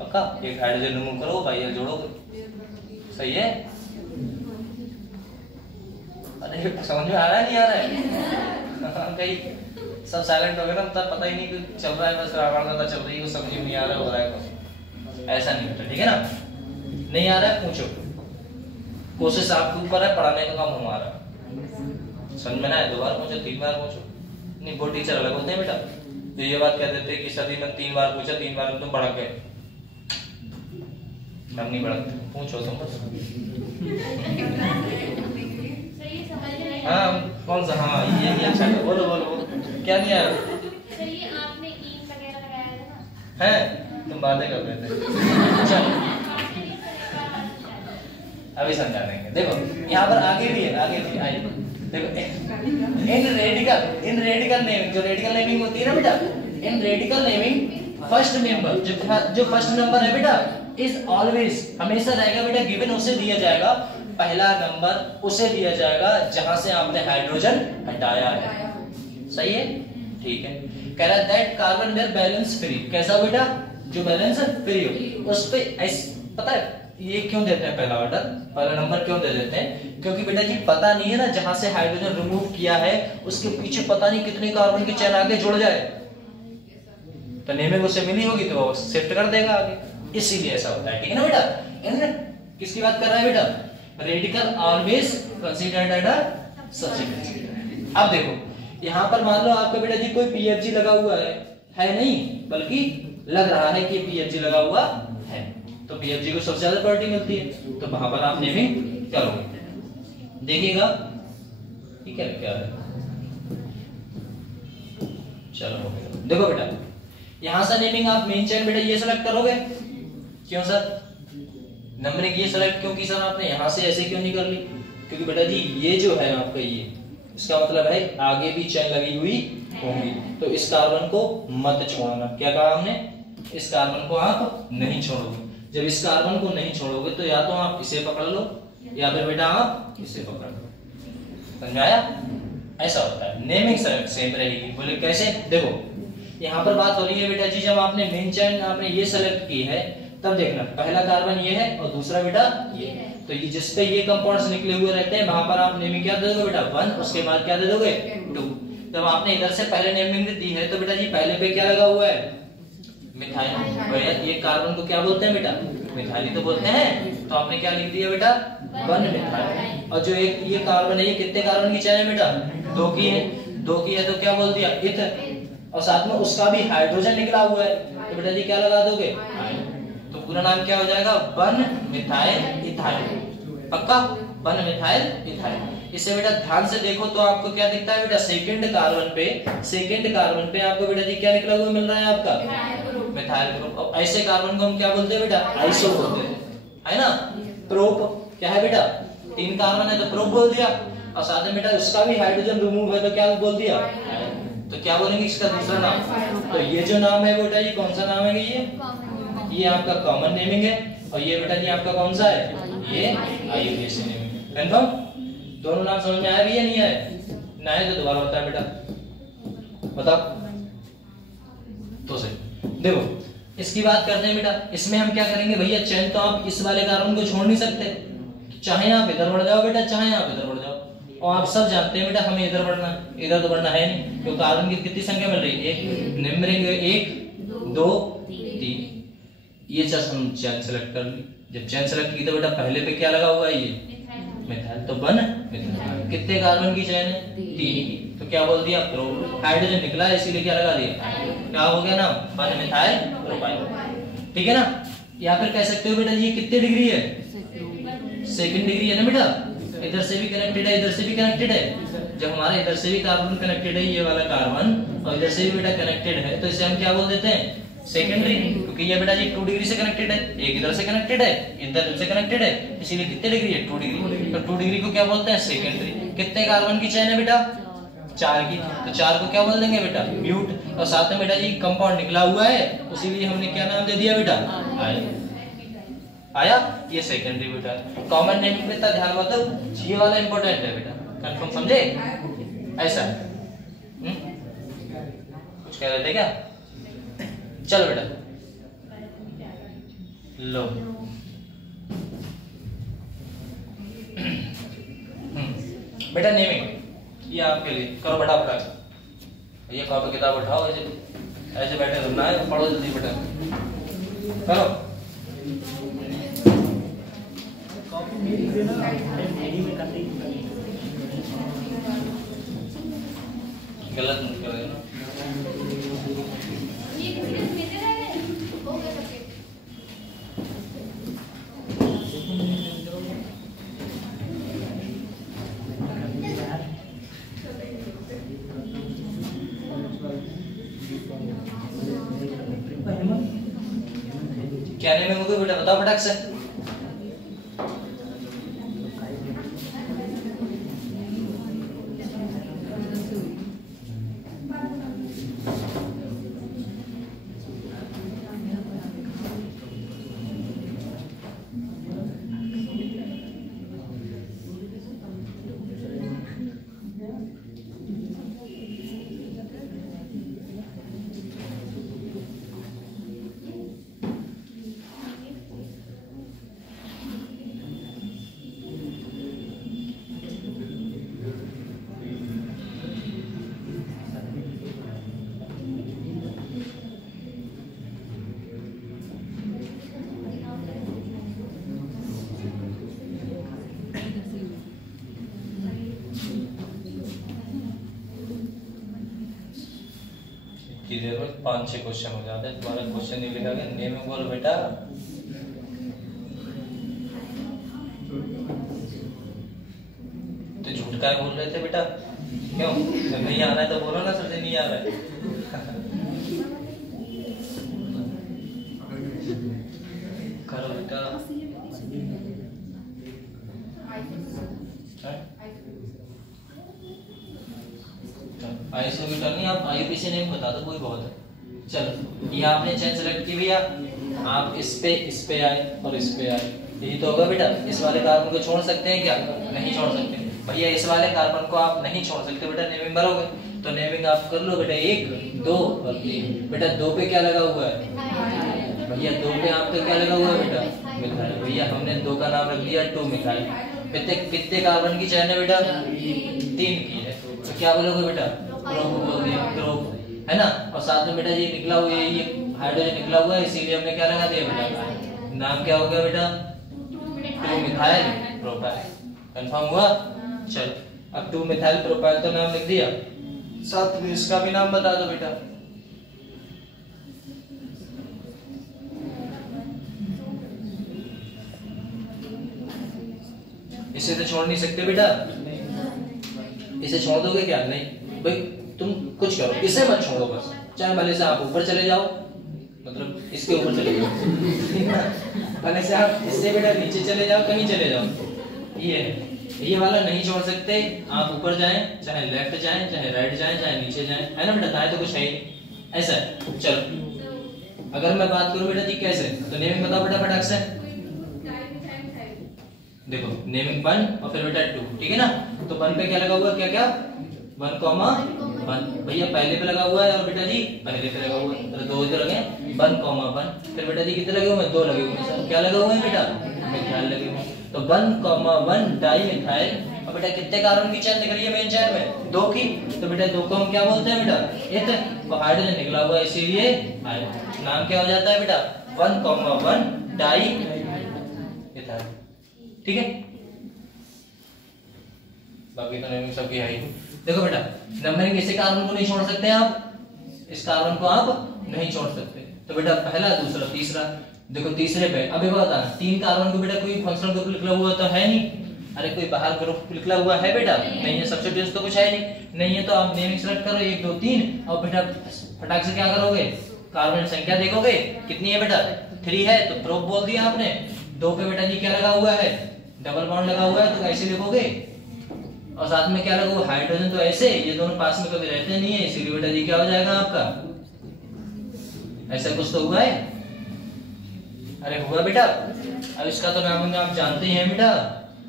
पक्का, एक हाइड्रोजन रिमूव करो, बाई जोड़ोगे, सही है। अरे समझ में आ रहा है नहीं आ रहा है कहीं सब साइलेंट हो गए ना, तब पता ही नहीं कि चल रहा है, बस रावण चल रही है, कुछ समझ में नहीं आ रहा हो रहा है कुछ, ऐसा नहीं होता, ठीक है ना, नहीं आ रहा है पूछो, कोशिश आपके ऊपर है, पढ़ाने का काम हमारा, समझ में ना है 2 बार पूछो, 3 बार पूछो, नहीं वो टीचर अलग होते हैं बेटा, तो ये बात कह देते हैं कि सदी में 3 बार पूछा, 3 बार में तुम भड़क गए, हम नहीं भड़कते, पूछो तुम बस। हाँ कौन सा, हाँ ये भी अच्छा है, बोलो बोलो क्या नहीं आया, आपने ईन वगैरह लगाया था ना, है तुम बातें कर रहे थे, चलो अभी समझा देंगे। देखो यहाँ पर आगे भी है, आगे भी आइए देखो, इन रेडिकल नेमिंग, जो रेडिकल नेमिंग होती है ना बेटा, इन रेडिकल नेमिंग फर्स्ट मेंबर, जो फर्स्ट नंबर है बेटा, इज ऑलवेज, हमेशा रहेगा बेटा, गिवन उसे दिया जाएगा, पहला नंबर उसे दिया जाएगा जहां से आपने हाइड्रोजन हटाया है, सही है, ठीक है। कह रहा है that carbon where balance free, कैसा बेटा, जो बैलेंस फ्री हो उस पे, पता है ये क्यों देते हैं पहला ऑर्डर, पहला नंबर क्यों दे देते हैं, क्योंकि बेटा जी पता नहीं है ना, जहां से हाइड्रोजन रिमूव किया है उसके पीछे पता नहीं कितने कार्बन की चेन आगे जुड़ जाए, तो नेमिंग उससे मिली होगी तो वो शिफ्ट कर देगा आगे, इसीलिए ऐसा होता है, ठीक है ना बेटा। इन किसकी बात कर रहा है बेटा, radical always considered at a substitute. अब देखो यहाँ पर मान लो आपका बेटा जी कोई PFG लगा हुआ है नहीं, बल्कि लग रहा है कि PFG लगा हुआ है, तो PFG को सबसे ज्यादा प्रायोरिटी मिलती है, तो वहां पर आप नेमिंग करोगे, देखिएगा ठीक है क्या है, चलो देखो बेटा यहां से नेमिंग आप मेन चेन बेटा ये सेलेक्ट करोगे, क्यों सर नंबरिंग ये सेलेक्ट क्यों की सर आपने, यहां से ऐसे क्यों नहीं कर ली, क्योंकि बेटा जी ये जो है आपका ये, इसका मतलब है आगे भी चेन लगी हुई होंगी, तो इस कार्बन को मत छोड़ना, क्या कहा हमने, इस कार्बन को आप नहीं छोड़ोगे, जब इस कार्बन को नहीं छोड़ोगे तो या तो आप इसे पकड़ लो या फिर बेटा आप इसे पकड़ लो, समझ आया, ऐसा होता है। नेमिंग सेम रहेगी, बोले कैसे, देखो यहाँ पर बात हो रही है बेटा जी, जब आपने मेन चेन आपने ये सेलेक्ट की है तब देखना पहला कार्बन ये है और दूसरा बेटा ये, तो ये जिस पे ये कंपाउंड्स निकले हुए रहते हैं वहां पर आप नेमिंग क्या दे दोगे बेटा 1, उसके बाद क्या दे दोगे 2। जब आपने इधर से पहले नेमिंग दी है तो बेटा जी पहले पे क्या लगा हुआ है मिथाइल, और ये कार्बन को क्या बोलते हैं बेटा मिथाइल ही तो बोलते हैं, तो आपने क्या लिख दिया बेटा 1 मिथाइल। और जो एक ये कार्बन है ये कितने कार्बन की चेन है बेटा 2 की है, 2 की है तो क्या बोल दिया इथर, और साथ में उसका भी हाइड्रोजन निकला हुआ है तो बेटा जी क्या लगा दोगे, तो पूरा नाम क्या हो जाएगा 1 मिथाइल इथाइल, पक्का 1 मिथाइल इथाइल। इसे बेटा ध्यान से देखो तो आपको क्या दिखता है बेटा सेकंड कार्बन पे आपको बेटा जी क्या निकला हुआ मिल रहा है आपका मिथाइल ग्रुप। और ऐसे कार्बन को हम क्या बोलते हैं बेटा आइसो बोलते हैं, है ना। प्रोप क्या है बेटा 3 कार्बन है तो प्रोप बोल दिया, और साथ में बेटा उसका भी हाइड्रोजन रिमूव है तो क्या बोल दिया, तो क्या बोलेंगे इसका दूसरा नाम। तो ये जो नाम है बेटा ये कौन सा नाम है, ये आपका कॉमन नेमिंग है, और ये बेटा जी आपका कौन सा है, ये IUPAC नेमिंग। कंफर्म, दोनों नाम समझ में आया भी या नहीं आया, ना आया तो दोबारा बता बेटा, बताओ तो सही। देखो इसकी बात करते हैं बेटा, इसमें हम क्या करेंगे भैया, चेन तो आप इस वाले कार्बन को छोड़ नहीं सकते, चाहे आप इधर बढ़ जाओ बेटा चाहे आप इधर बढ़ जाओ, और आप सब जानते हैं बेटा हमें इधर बढ़ना, इधर तो बढ़ना है नहीं, क्योंकि कार्बन की कितनी संख्या मिल रही है, एक निम्न 1 2 3, ये जस्ट हम चेन सेलेक्ट कर ली। जब चेन सेलेक्ट की तो बेटा पहले पे क्या लगा हुआ है ये मिथाइल, तो 1 मिथाइल। कितने कार्बन की चेन है 3 की, तो क्या बोल दिया प्रो, हाइड्रोजन निकला है इसीलिए क्या लगा दिया, क्या हो गया ना 1 मिथाइल प्रोपाइल, ठीक है ना। या फिर कह सकते हो बेटा ये कितने डिग्री है, सेकंड डिग्री है ना बेटा, इधर से भी कनेक्टेड है इधर से भी कनेक्टेड है। जब हमारा इधर से भी कार्बन कनेक्टेड है ये वाला कार्बन, और इधर से भी बेटा कनेक्टेड है, तो इसे हम क्या बोल देते हैं सेकेंडरी, क्योंकि ये बेटा जी 2 डिग्री से कनेक्टेड है, एक इधर से कनेक्टेड है इधर से कनेक्टेड है, इसीलिए कितने डिग्री है 2 डिग्री, तो 2 डिग्री को क्या बोलते हैं सेकेंडरी। कितने कार्बन की चेन है बेटा 4 की, तो 4 को क्या बोल देंगे बेटा ब्यूट, और साथ में बेटा जी कंपाउंड निकला हुआ है इसीलिए हमने क्या नाम दे दिया बेटा आया, ये सेकेंडरी बेटा। कॉमन नेमिंग पे इतना ध्यान मत दो, ये वाला इंपॉर्टेंट है बेटा, कंफर्म समझे, ऐसा कुछ कह रहे थे क्या, चलो बेटा लो बेटा नेमिंग ये आपके लिए करो बेटा, फटाफट ये कॉपी किताब उठाओ, ऐसे बैठे रहना है, पढ़ो जल्दी बेटा करो। गलत नहीं करेगा ना, क्या नेमिंग होगी बेटा बताओ फटाक से। की देर में 5-6 क्वेश्चन हो जाते हैं, तुम्हारा क्वेश्चन नहीं लिखा गया, नेमिंग बोलो बेटा। तो झूठ का बोल रहे थे बेटा, क्यों जब नहीं आ रहा है तो बोलो ना सर नहीं आ रहा है। करो बेटा आइसोमीटर नहीं, आप IUPAC नेम बता दो कोई बहुत है। चलो ये आपने चेन सेलेक्ट की भैया, आप इस पे आए और इस पे आए, यही तो होगा बेटा। इस वाले कार्बन को छोड़ सकते हैं क्या, नहीं छोड़ सकते, भैया इस वाले कार्बन को आप नहीं छोड़ सकते बेटा, नेमिंग भरोगे तो नेमिंग आप कर लो बेटा 1 2 और 3। बेटा 2 पे क्या लगा हुआ है भैया, 2 पे आपका क्या लगा हुआ है बेटा, मिथाइल। भैया हमने 2 का नाम रख लिया 2 मिथाइल। कितने कार्बन की चैन है बेटा, 3 की है, तो क्या बोलोगे बेटा, प्रोप बोल दिया, प्रोप है ना। और साथ में बेटा ये निकला हुआ है, ये हाइड्रोजन निकला हुआ है, इसीलिए हमने क्या लगा दिया बेटा, नाम क्या हो गया बेटा, 2 मिथाइल प्रोपाइल। कंफर्म हुआ? चलो अब 2 मिथाइल प्रोपाइल तो नाम लिख दिया, साथ में इसका भी नाम बता दो बेटा। इसे तो छोड़ नहीं सकते बेटा, इसे छोड़ दोगे क्या, नहीं भाई तुम कुछ करो, इसे मत छोड़ो बस, चाहे भले से आप ऊपर चले जाओ, मतलब इसके ऊपर चले जाओ भले से आप इससे बेटा नीचे चले जाओ, कहीं चले जाओ, ये वाला नहीं छोड़ सकते। आप ऊपर जाएं, चाहे लेफ्ट जाएं, चाहे राइट जाएं, चाहे नीचे जाएं, है ना बेटा, दाएं तो कुछ है ही नहीं, ऐसा है। चलो अगर मैं बात करूं बेटा जी कैसे, तो नेमिंग बताओ बेटा फटाक से। देखो नेमिंग 1 और फिर बेटा 2, ठीक है ना। तो 1 पे क्या लगा हुआ है, क्या क्या 1, 1 भैया पहले पे लगा हुआ है, और बेटा जी पहले पे लगा हुआ है, तो 2 इधर लगे 1, 1। फिर बेटा जी कितने लगे हुए हैं, 2 लगे हुए हैं, क्या लगे हुए हैं बेटा, मिथाइल लगे हुए हैं। तो 1, 1 डाई मिथाइल। और बेटा कितने कार्बन की चैन दिख रही है मेन चैन में, 2 की, तो बेटा 2 को हम क्या बोलते हैं बेटा, एथ। और हाइड्रोजन निकला हुआ है इसीलिए आयन। नाम क्या हो जाता है बेटा, 1, 1 डाई मिथाइल, ठीक है। बाकी तो नेमिंग सबकी है ही। देखो बेटा नंबरिंग इस कार्बन को नहीं छोड़ सकते आप, इस कार्बन को आप नहीं छोड़ सकते, तो बेटा पहला, दूसरा, तीसरा। देखो तीसरे पे अब बताना, 3 कार्बन को बेटा कोई फंक्शनल ग्रुप लिखा हुआ तो है नहीं, अरे कोई बाहर ग्रुप लिखा हुआ है बेटा, नहीं है, सब्स्टिट्यूशन तो कुछ है नहीं है, तो आप नेमिंग सेलेक्ट करो 1 2 3 और बेटा फटाक से क्या करोगे, कार्बन संख्या देखोगे कितनी है बेटा, 3 है, तो प्रोप बोल दिया आपने। 2 पे बेटा जी क्या लगा हुआ है, डबल बॉन्ड लगा हुआ है, तो ऐसे लिखोगे। और साथ में क्या लगा हुआ, हाइड्रोजन, तो ऐसे, ये दोनों पास में कभी रहते नहीं है, इसीलिए बेटा जी क्या हो जाएगा आपका, ऐसा कुछ तो हुआ है, अरे हुआ बेटा। अब इसका तो नाम आप जानते ही हैं बेटा,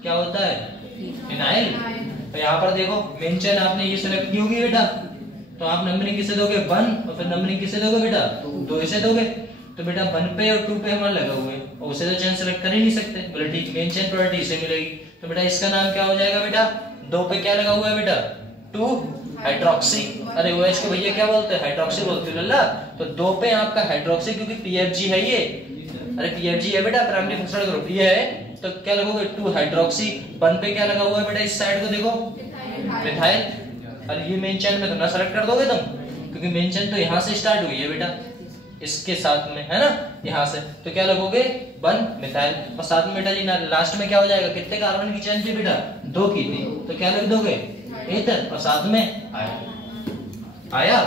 क्या होता है, फिनाइल। तो यहाँ पर देखो मेन चेन आपने ये सेलेक्ट की होगी बेटा, तो आप नंबरिंग किसे दोगे, 1, और फिर नंबरिंग किसे दोगे बेटा, 2 इसे दोगे। तो बेटा 1 पे और 2 पे हमारा लगा हुआ है, और उसे तो चेन सेलेक्ट कर ही नहीं सकते, बोले ठीक, मेन चेन प्रायोरिटी इसे मिलेगी। तो बेटा इसका नाम क्या हो जाएगा बेटा, 2 पे क्या लगा हुआ है बेटा, 2 हाइड्रोक्सी। अरे OH को भैया क्या बोलते हैं, हाइड्रोक्सी बोलते हैं लल्ला। तो 2 पे आपका हाइड्रोक्सी, क्योंकि PFG है ये, अरे PFG है बेटा, प्राइमरी फंक्शनल ग्रुप ये है, तो क्या लगोगे 2 हाइड्रोक्सी। 1 पे क्या लगा हुआ है बेटा, इस साइड को देखो मिथाइल। अरे ये मेन चेन में तो ना सेलेक्ट कर दोगे तुम, क्योंकि मेन चेन तो यहाँ से स्टार्ट हुई है बेटा, इसके साथ में, है ना, यहाँ से, तो क्या लगोगे 1 मिथाइल। और साथ में बेटा जी लास्ट में क्या हो जाएगा, कितने कार्बन की चेन थी बेटा, 2 की थी, तो क्या लिख दोगे, एथर, और साथ में आया।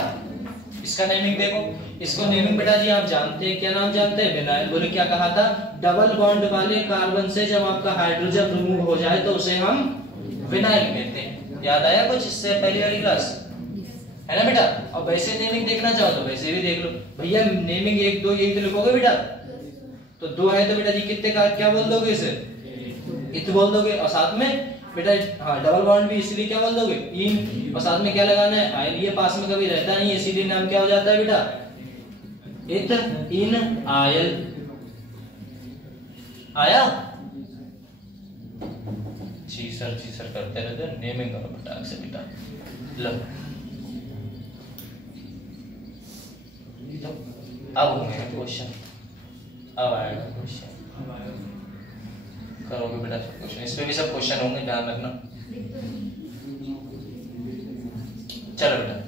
इसका नेमिंग देखो, इसको नेमिंग बेटा जी आप जानते हैं, क्या नाम जानते हैं, विनाइल। बोले क्या कहा था, डबल बॉन्ड वाले कार्बन से जब आपका हाइड्रोजन रिमूव हो जाए तो उसे हम विनाइल कहते हैं। याद आया कुछ इससे पहली वाली क्लास, है ना बेटा। और वैसे नेमिंग देखना चाहो तो वैसे भी देख लो भैया, नेमिंग 1 2 यही तो लिखोगे बेटा, तो 2 है तो बेटा जी कितने का क्या बोल दोगे, इसे इत बोल दोगे। और साथ में बेटा हाँ डबल बॉन्ड भी इसीलिए क्या बोल दोगे, इन। और साथ में क्या लगाना है, आयल। ये पास में कभी रहता नहीं है, इसीलिए नाम क्या हो जाता है बेटा, इत इन आयल। आया, जी सर करते रहते, नेमिंग करो बेटा से बेटा। लो अब होंगे क्वेश्चन, अब आएगा क्वेश्चन, करोगे बेटा सब क्वेश्चन, इस पे भी सब क्वेश्चन होंगे, ध्यान रखना। चलो बेटा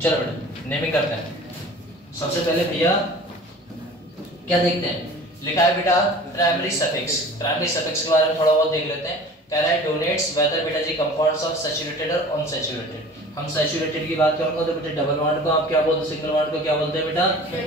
चलो बेटा नेमिंग करते हैं। सबसे पहले भैया क्या देखते हैं, लिखा है बेटा प्राइमरी सफिक्स। प्राइमरी सफिक्स के बारे में थोड़ा बहुत देख लेते हैं। कह रहा है डोनेट्स वेदर बेटा जी कंपाउंड्स ऑफ सैचुरेटेड और अनसैचुरेटेड। हम सैचुरेटेड की बात करेंगे तो बेटा डबल बॉन्ड को आप क्या बोलते हैं, सिंगल बॉन्ड को क्या बोलते हैं बेटा,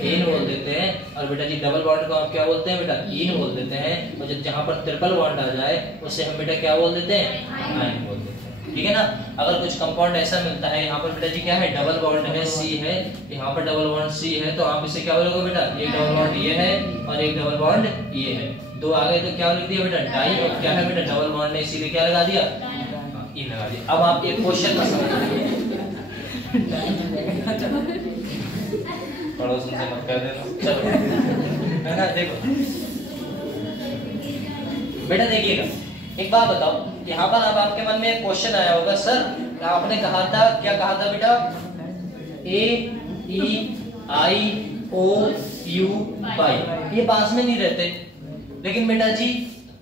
इन बोल देते हैं। और बेटा जी डबल बॉन्ड को आप क्या बोलते हैं बेटा, इन बोल देते हैं। और जब जहां पर ट्रिपल बॉन्ड आ जाए उसे हम बेटा क्या बोल देते हैं, आयन बोल देते हैं। ठीक है ना। अगर कुछ कंपाउंड ऐसा मिलता है, यहाँ पर बेटा जी क्या है, डबल बॉन्ड है, सी है, यहाँ पर डबल बॉन्ड सी है, तो आप इसे क्या बोलोगे बेटा, एक डबल बॉन्ड ये है और एक डबल बॉन्ड ये है, दो आ गए तो क्या लिख दिया बेटा, डाई, और क्या है बेटा, डबल बॉन्ड ने इसीलिए क्या लगा दिया, ई लगा दिया। अब आप एक क्वेश्चन का समझिए, पड़ोसन से मत कर देना, चलो है ना। देखो बेटा देखिएगा, एक बात बताओ, यहाँ पर अब आपके मन में एक क्वेश्चन आया होगा, सर आपने कहा था, क्या कहा था बेटा, ए ई आई ओ यू बाई, ये पास में नहीं रहते, लेकिन बेटा जी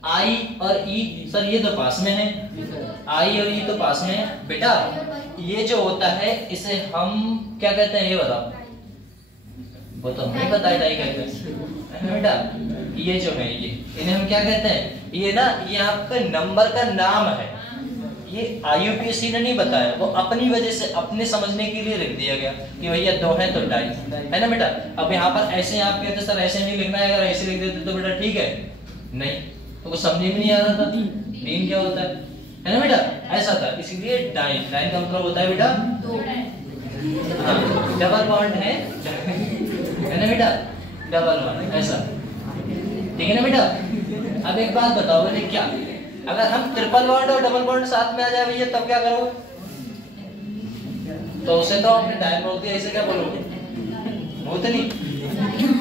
आई और ई, सर ये तो पास में है, आई और ई तो पास में है बेटा, ये जो होता है इसे हम क्या कहते हैं, ये बताओ, वो तो हमें पता है, कहते हैं बेटा, ये जो है ये, इन्हें हम क्या कहते हैं, ये ना, ये आपका नंबर का नाम है, ये IUPAC ने नहीं बताया, वो अपनी वजह से, अपने समझने के लिए लिख दिया गया कि भैया दो है तो डाई है ना बेटा। अब यहाँ पर ऐसे आप कहते सर ऐसे नहीं लिखना है, अगर ऐसे लिख देते तो बेटा ठीक है, नहीं तो कुछ समझ में नहीं आ रहा था, डीन क्या होता है ना बेटा, ऐसा था, इसीलिए डाइन, डाइन का मतलब होता है बेटा डबल बॉन्ड है ना बेटा, डबल बॉन्ड ऐसा, ठीक है ना बेटा। अब एक बात बताओ बेटे, क्या अगर हम ट्रिपल बॉन्ड और डबल बॉन्ड साथ में आ जाए भैया, तब क्या करोगे, तो उसे तो आपने डाइन बोल दिया, इसे क्या बोलोगे, होते नहीं,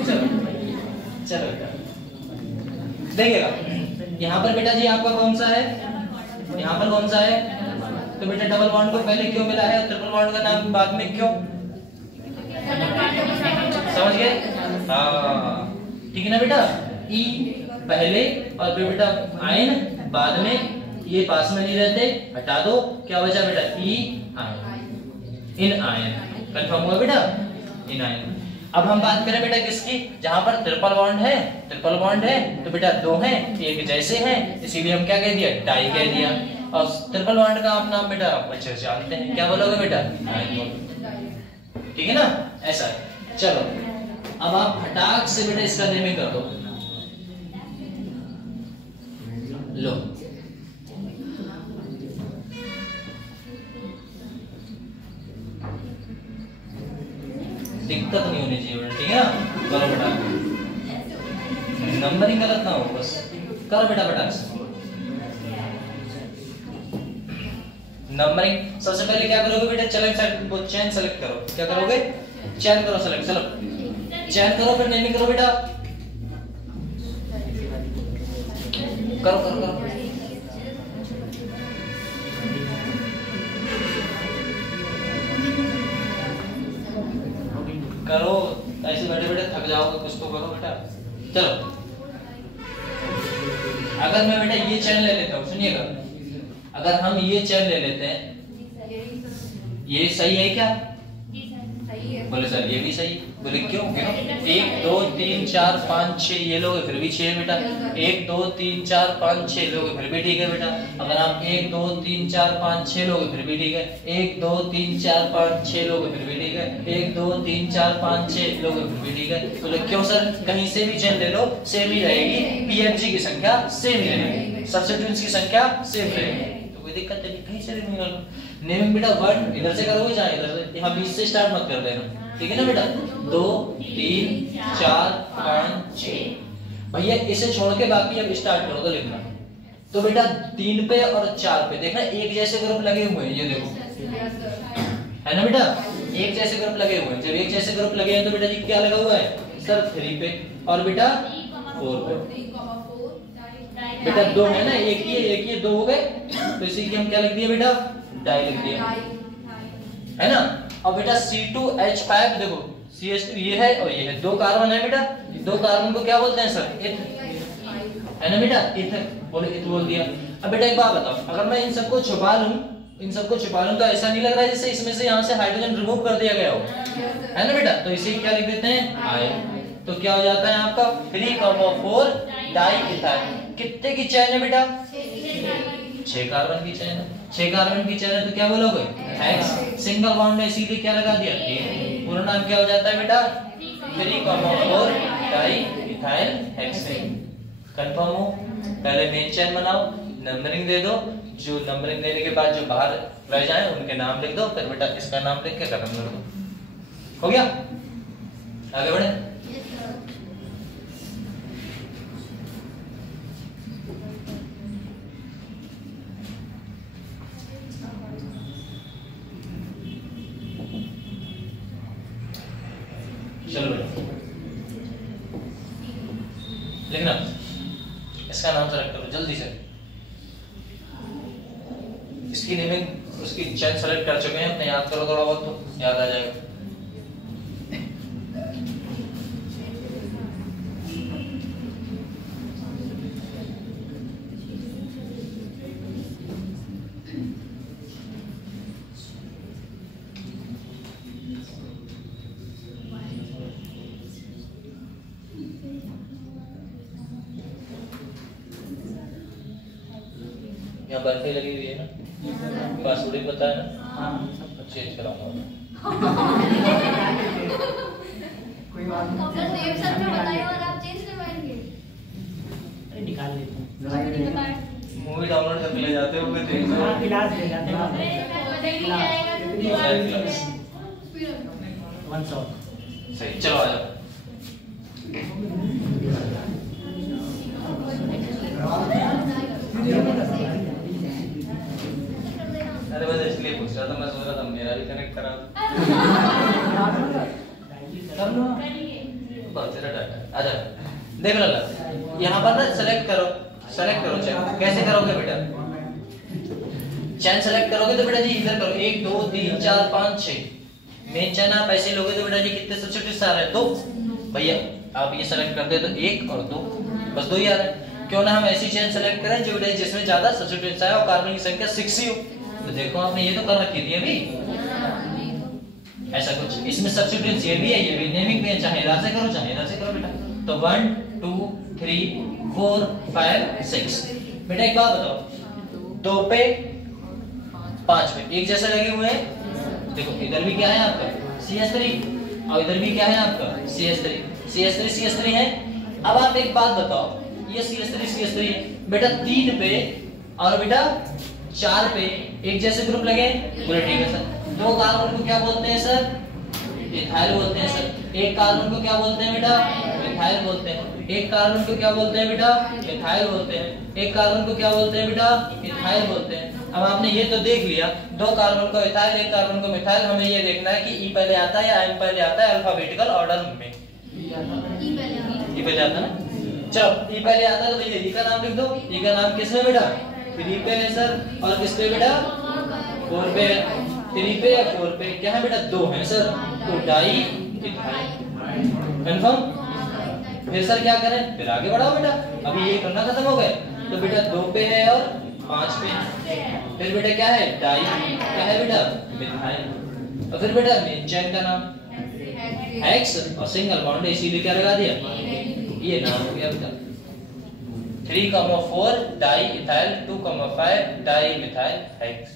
चलो चलो बेटा देखिएगा, यहाँ पर बेटा जी आपका कौन सा है, यहाँ पर कौन सा है, तो बेटा डबल बॉन्ड को पहले क्यों मिला है, ट्रिपल बॉन्ड का नाम बाद में क्यों, समझ गए, हाँ ठीक है ना बेटा, ई पहले और फिर बेटा आयन बाद में, ये पास में नहीं रहते, हटा दो, क्या बचा बेटा, ई आयन, इन आयन, कंफर्म हुआ बेटा, इन आयन। अब हम बात करें बेटा किसकी, जहां पर ट्रिपल बॉन्ड है, ट्रिपल बॉन्ड है तो बेटा दो हैं, एक जैसे हैं, इसीलिए हम क्या कह दिया, डाई कह दिया, और ट्रिपल बॉन्ड का आप नाम बेटा आप अच्छे से जानते हैं, क्या बोलोगे बेटा, आयन बोलोगे, ठीक है ना, ऐसा है। चलो अब आप फटाक से बेटा इसका नेमिंग कर दो, लो दिक्कत नहीं होनी चाहिए बेटा, ठीक है ना, करो बेटा, नंबरिंग गलत ना हो, बस करो बेटा फटाक से नंबरिंग। सबसे पहले क्या करोगे बेटा, चैन सेलेक्ट करो, क्या करोगे, चैन करो सेलेक्ट, चलो चैन करो, फिर नेमिंग करो बेटा, करो करो करो, करो, ऐसे बैठे बैठे थक जाओगे, कुछ तो करो बेटा। चलो अगर मैं बेटा ये चैन ले लेता हूँ, सुनिएगा, अगर हम ये चैन ले लेते हैं, ये सही है क्या, बोले सर ये भी सही, बोले क्यों, 1 2 3 4 5 6 ये लोग फिर भी 6 बेटा, 1 2 3 4 5 6 लोग फिर भी ठीक है बेटा, अगर आप 1 2 3 4 5 6 लोग फिर भी ठीक है, 1 2 3 4 5 6 लोग फिर भी ठीक है, 1 2 3 4 5 6 लोग फिर भी ठीक है, बोले क्यों सर, कहीं से भी चैन ले लो सेम ही रहेगी, PFG की संख्या सेम ही रहेगी, सब्स्टिट्यूएंट्स की संख्या सेम रहेगी, तो कोई दिक्कत नहीं, कहीं से भी नहीं। नेमिंग बेटा वर्ड इधर से करोगे चाहे इधर से, यहाँ 20 से स्टार्ट मत कर देना, ठीक है ना बेटा, 2 3 4 5 6 भैया, इसे छोड़ के बाकी अब स्टार्ट करो तो लिखना, तो बेटा 3 पे और 4 पे देखना एक जैसे ग्रुप लगे हुए हैं, ये देखो है ना बेटा, एक जैसे ग्रुप लगे हुए हैं, जब एक जैसे ग्रुप लगे हैं तो बेटा जी क्या लगा हुआ है सर, 3 पे और बेटा 4 पे, बेटा 2 है ना, एक ये 2 हो गए, तो इसी की हम क्या लिख दिए बेटा, डाई लिख दिया, है ना। और बेटा C2H5 देखो, CH2 ये है और ये है, 2 कार्बन है बेटा, 2 कार्बन को क्या बोलते हैं सर, इथ, है ना बेटा, इथ, बोले इथ बोल दिया। अब बेटा एक बात बताओ, अगर मैं इन सबको छुपा लूं तो ऐसा नहीं लग रहा है जैसे इसमें से यहाँ से हाइड्रोजन रिमूव कर दिया गया हो, है ना बेटा, तो इसे क्या लिख देते हैं, आयन, तो क्या हो जाता है आपका 3,4 डाई इथाइल, कितने की चैन है बेटा, 6 कार्बन की चैन है, 6 कार्बन की चैन है तो क्या बोलोगे, हेक्स, सिंगल बॉन्ड में इसीलिए क्या लगा दिया, पूरा नाम क्या हो जाता है बेटा, 3,4 डाई इथाइल हेक्सेन, कंफर्म हो। पहले मेन चैन बनाओ, नंबरिंग दे दो, जो नंबरिंग देने के बाद जो बाहर रह जाए उनके नाम लिख दो, फिर बेटा इसका नाम लिख के खत्म कर दो। हो गया? आगे बढ़े। चलो बेटा लिखना, इसका नाम सेलेक्ट करो जल्दी से। इसकी नेमिंग उसकी चेन सेलेक्ट कर चुके हैं, अपने याद करो थोड़ा बहुत तो याद आ जाएगा। यहाँ बर्फी लगी हुई है ना, पासवर्ड पता है ना, चेंज कराऊंगा। कोई बात नहीं, सेम सर में बताइए और आप चेंज करवाएंगे। अरे निकाल लेते मूवी डाउनलोड करके ले जाते हो हैं, क्लास ले जाते हैं। बताइए क्या आएगा तो 100 सही। चलो आ जाओ। अरे बस इसलिए पूछ रहा था, मैं सोच रहा था मेरा भी कनेक्ट करा दो। बहुत सारा डाटा। अच्छा देख लो, यहाँ पर ना सेलेक्ट करो चैन। कैसे करोगे बेटा? चैन सेलेक्ट करोगे तो बेटा जी इधर करो, 1 2 3 4 5 6 मेन चैन आप ऐसे लोगे तो बेटा जी कितने सब्स्टिट्यूट्स आ रहे हैं? 2। भैया आप ये सेलेक्ट कर दे तो 1 और 2, बस 2 ही आ रहे हैं। क्यों ना हम ऐसी चैन सेलेक्ट करें जो बेटा जिसमें ज्यादा सब्स्टिट्यूट्स आए और कार्बन की संख्या 6 ही हो। तो देखो आपने ये तो कर रखी थी अभी, ऐसा कुछ। इसमें सब्स्टिट्यूट्स ये भी है, ये भी नेमिंग भी है, चाहे इधर से करो चाहे इधर से करो बेटा। तो 1 2 3 4 5 6। बेटा एक बात बताओ, 2 पे 5 पे एक जैसे लगे हुए हैं। देखो इधर भी क्या है आपका CS3 और इधर भी क्या है आपका CS3 है। अब आप एक बात बताओ, ये CS3 है बेटा, 3 पे और बेटा 4 पे एक जैसे ग्रुप लगे, बोले ठीक है सर। 2 कार्बन को क्या बोलते हैं सर? इथाइल बोलते हैं सर। एक कार्बन को क्या बोलते हैं बेटा? इथाइल बोलते हैं। एक कार्बन को क्या बोलते हैं बेटा? इथाइल बोलते हैं। एक कार्बन को क्या बोलते हैं बेटा? इथाइल बोलते हैं। अब आपने ये तो देख लिया, 2 कार्बन को इथाइल, एक कार्बन को मिथाइल। हमें ये देखना है कि ई पहले आता है या एम पहले आता है अल्फाबेटिकल ऑर्डर में। ई पहले आता है ना? चलो ई पहले आता है तो भैया ई का नाम लिख दो। ई का नाम किसमें बेटा? 3 पे है सर। और किस पे बेटा? 4 पे है। 3 पे या 4 पे क्या है बेटा? 2 है सर। तो डाई इथाइल। कंफर्म? फिर सर क्या करें? फिर आगे बढ़ाओ बेटा। अभी ये करना खत्म हो गया तो बेटा 2 पे है और 5 पे। फिर बेटा क्या है? डाई। क्या है बेटा? मिथाइल। और फिर बेटा मेन चेन का नाम हेक्स और सिंगल बॉन्ड इसीलिए क्या लगा दिया? ये नाम हो गया बेटा। 3,4 di ethyl, 2,5 di methyl hex.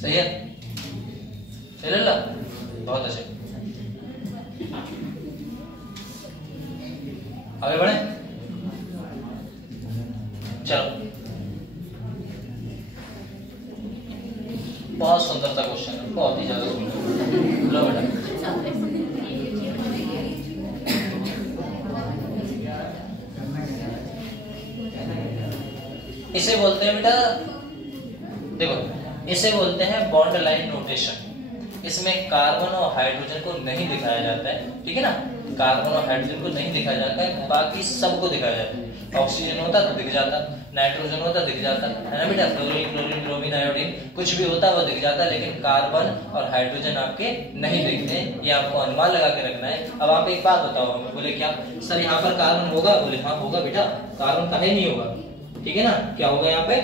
सही है? चल ला बहुत अच्छे। आगे बढ़े। चलो बहुत सुंदर सा क्वेश्चन है, बहुत ही ज्यादा सुंदर। लो बेटा इसे बोलते हैं बेटा, देखो इसे बोलते हैं बॉन्ड लाइन नोटेशन। इसमें कार्बन और हाइड्रोजन को नहीं दिखाया जाता है, ठीक है ना? कार्बन और हाइड्रोजन को नहीं दिखाया जाता है, बाकी सबको दिखाया जाता है। ऑक्सीजन होता तो दिख जाता, नाइट्रोजन होता दिख जाता है ना बेटा? फ्लोरीन, क्लोरीन, ब्रोमीन, आयोडीन कुछ भी होता वो दिख जाता, लेकिन कार्बन और हाइड्रोजन आपके नहीं दिखते। ये आपको अनुमान लगा के रखना है। अब आप एक बात बताओ हमें। बोले क्या सर यहाँ पर कार्बन होगा? बोले हाँ होगा बेटा, कार्बन काहे नहीं होगा? ठीक है ना? क्या होगा यहाँ पे?